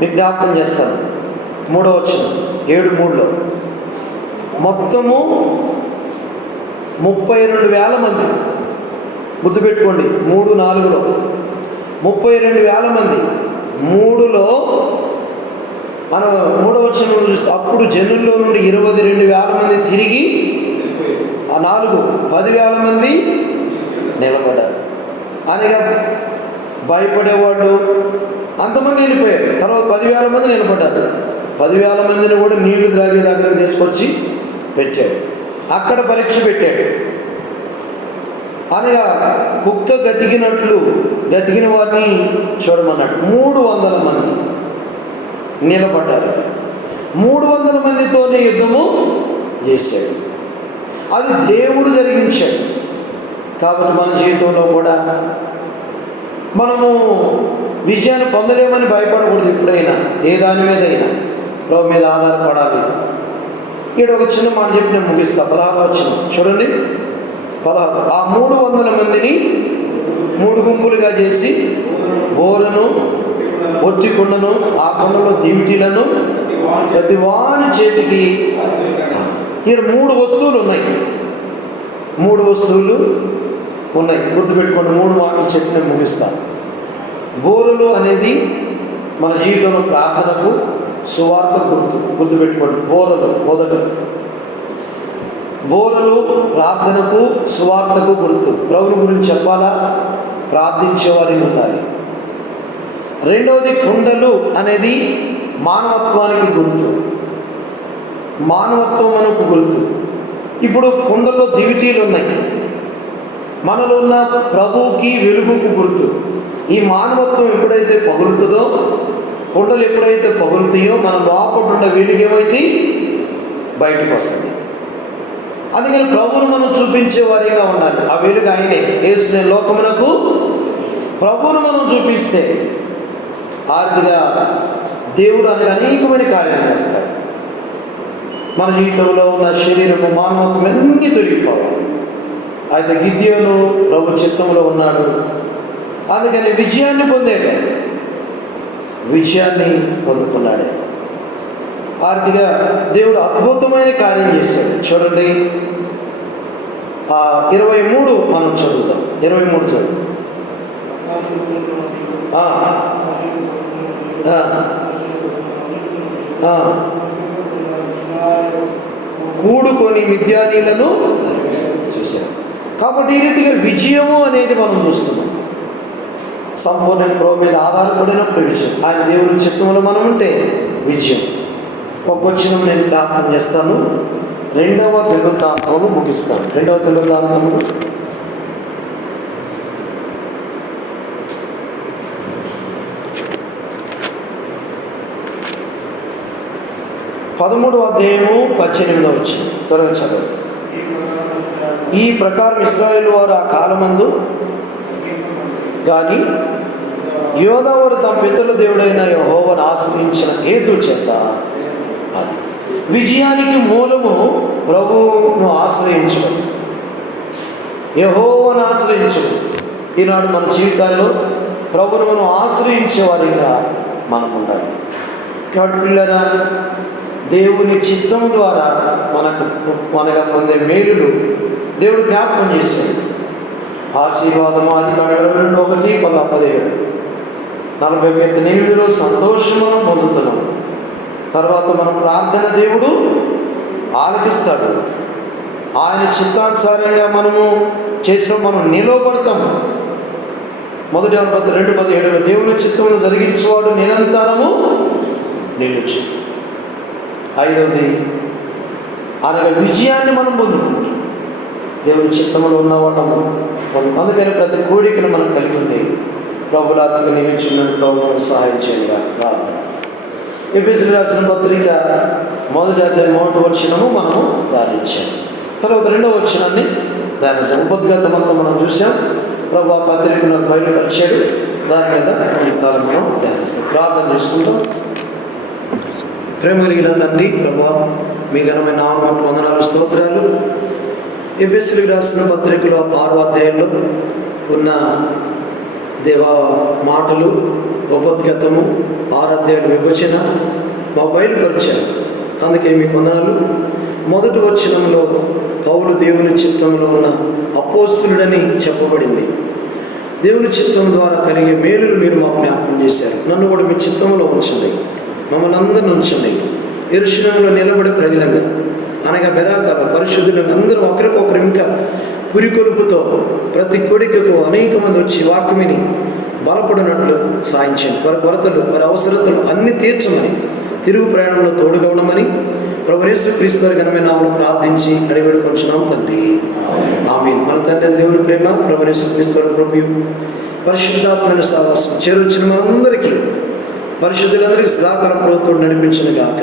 మీకు జ్ఞాపకం చేస్తాను. 3వ వచనం 7:3లో మొత్తము 32,000 మంది. గుర్తుపెట్టుకోండి, 3:4లో 32,000 మంది. 3లో మనం 3వ వచనంలో చూస్తే అప్పుడు జనుల్లో నుండి 22,000 మంది తిరిగి, ఆ 4 10,000 మంది నిలబడ్డారు. అనగా భయపడేవాళ్ళు అంతమంది వెళ్ళిపోయారు. తర్వాత 10,000 మంది నిలబడ్డారు. 10,000 మందిని కూడా నీళ్లు త్రాగే దగ్గరకు తీసుకొచ్చి పెట్టాడు. అక్కడ పరీక్ష పెట్టాడు. అనగా కుక్క గతికినట్లు గతికిన వారిని చూడమన్నాడు. 300 మంది నిలబడ్డారు. 300 మందితోనే యుద్ధము చేశాడు. అది దేవుడు జరిగించాడు. కాబట్టి మన జీవితంలో కూడా మనము విజయాన్ని పొందలేమని భయపడకూడదు. ఎప్పుడైనా ఏ దాని మీద అయినా ప్రభు మీద ఆధారపడాలి. ఇక్కడ ఒక చిన్న మాట చెప్పి నేను ముగిస్తా. 16వ వచనం చూడండి. 16 ఆ 300 మందిని 3 గుంపులుగా చేసి బోరను, ఒట్టి కుండను, ఆ కుండలో దివిటీలను ప్రతి వాని చేతికి. ఇక్కడ 3 వస్తువులు ఉన్నాయి. 3 వస్తువులు ఉన్నాయి, గుర్తుపెట్టుకోండి. 3 మాటలు చెప్పి నేను ముగిస్తాను. బోరలు అనేది మన జీవితంలో ప్రార్థనకు, సువార్త గుర్తుపెట్టుకోండి. బోరలు ప్రార్థనకు, సువార్తకు గుర్తు. ప్రభుని గురించి చెప్పాలా, ప్రార్థించేవారిని ఉండాలి. రెండవది కుండలు అనేది మానవత్వానికి గుర్తు, మానవత్వం మనకు గుర్తు. ఇప్పుడు కుండలో దివిటీలు ఉన్నాయి, మనలో ఉన్న ప్రభువుకి వెలుగుకు గుర్తు. ఈ మానవత్వం ఎప్పుడైతే పగులుతుందో, కుండలు ఎప్పుడైతే పగులుతాయో మన లోపల ఉన్న వెలుగు ఏమైతే బయటకు వస్తుంది. అందుకని ప్రభువును మనం చూపించే వారిగా ఉండాలి. ఆ వెలుగు ఆయనే, యేసునే లోకమునకు. ప్రభువును మనం చూపిస్తే ఆర్థిగా దేవుడు అనేకమైన కార్యాలు చేస్తాడు. మన జీవితంలో ఉన్న శరీరము, మానవత్వం అన్నీ తొలగిపోవాలి. అయితే గిద్యోను ప్రభు చిత్తంలో ఉన్నాడు, అందుకని విజయాన్ని పొందాడు, ఆయన విజయాన్ని పొందుకున్నాడు. ఆర్థిగా దేవుడు అద్భుతమైన కార్యం చేశాడు. చూడండి, 23 మనం చదువుతాం. 23 చదువు. కూడుకొని మిద్యానీలను చూశాం. కాబట్టి ఈ రీతిగా విజయము అనేది మనం చూస్తున్నాం. సంపూర్ణ ప్రభు మీద ఆధారపడినప్పుడు విజయం. ఆయన దేవుని చిత్తంలో మనం ఉంటే విజయం. ఒక వచనం నేను ప్రార్థన చేస్తాను, 2వ దినవృత్తాంతములు ముగిస్తాను. 2వ దినవృత్తాంతములు 13వ అధ్యాయము 18వ వచనం త్వరగా చదవండి. ఈ ప్రకారం ఇశ్రాయేలు వారు ఆ కాలమందు కానీ యోధావారు తమ పితరుల దేవుడైన యెహోవాను ఆశ్రయించిన హేతు చేత, అది విజయానికి మూలము ప్రభువును ఆశ్రయించడం, యెహోవాను ఆశ్రయించడం. ఈనాడు మన జీవితాల్లో ప్రభువును మనం ఆశ్రయించే వారిగా మనం ఉండాలి. కాబట్టి పిల్లరా, దేవుని చిత్తం ద్వారా మనగా పొందే మేలులు దేవుడు జ్ఞాపకం చేశాడు. ఆశీర్వాదం ఆదికాండం 22:1-17 41:8 సంతోషము పొందుతున్నాం. తర్వాత మన ప్రార్థన దేవుడు ఆలకిస్తాడు. ఆయన చిత్తానుసారంగా మనము చేసిన మనం నిలవబడతాము. 1 Timothy 2:17 దేవుని చిత్తమును జరిగించేవాడు నిరంతరము నిలుచు. 5వది అనగా విజయాన్ని మనం పొందుకుంటాం. దేవుని చిత్తంలో ఉన్నవాళ్ళము. అందుకని ప్రతి కోరికను మనం కలిగి ఉంది ప్రభులాత్మక నియమించినట్టు ప్రభువును సహాయం చేయాలిగా ప్రార్థన. ఎఫెసీయులకు రాసిన పత్రిక 1వ అధ్యాయం 1వ వచనము మనము ధ్యానించాం. తర్వాత 2వ వచనాన్ని ధ్యానించాం. ఉపద్ఘాతం అంతా మనం చూసాం. ప్రభు ఆ పత్రికను బయలుపరిచాడు. దాని మీద కొంతకాలం మనం ధ్యానిస్తాం. ప్రార్థన చేసుకుంటాం. ప్రేమ కలిగిన తండ్రి, ప్రభు మీ ఘనమైన నామమునకు వందనాలు, స్తోత్రాలు. ఎఫెసీయులకు రాసిన పత్రికలో 6వ అధ్యాయంలో ఉన్న దేవా మాటలు, ఉపద్ఘాతము, 6 అధ్యాయుల విభజన మా బయలుపరిచారు. అందుకే మీకు వందనాలు. 1వ వచనంలో పౌలు దేవుని చిత్తంలో ఉన్న అపోస్తులుడని చెప్పబడింది. దేవుని చిత్తం ద్వారా కలిగే మేలులు మీరు మాకు జ్ఞాపకం చేశారు. నన్ను కూడా మీ చిత్తంలో ఉంచండి, మమ్మల్ని అందరిని ఉంచండి. యెరూషలేములో నిలబడే ప్రజలంగా, అనగా బెరాకాలు పరిశుద్ధులంగా అందరూ ఒకరికొకరు ఇంకా పురికొలుపుతో ప్రతి కోడికకు అనేక మంది వచ్చి వాక్యమిని బలపడినట్లు సాయించండి. వారి కొరతలు, వారి అవసరతలు అన్ని తీర్చమని, తిరుగు ప్రయాణంలో తోడుగా ఉండమని ప్రభు యేసుక్రీస్తు వారి ఘనమైన నామములో ప్రార్థించి అడివేడుకొంచున్నాం తండ్రి, ఆమేన్. మన తండ్రి దేవుని ప్రేమ, ప్రభు యేసుక్రీస్తు వారి కృపయు పరిశుద్ధాత్మైన సహవాసం చేరొచ్చిన మనందరికీ, పరిశుద్ధులందరికీ సదాకాలం ప్రభుత్వం నడిపించును గాక.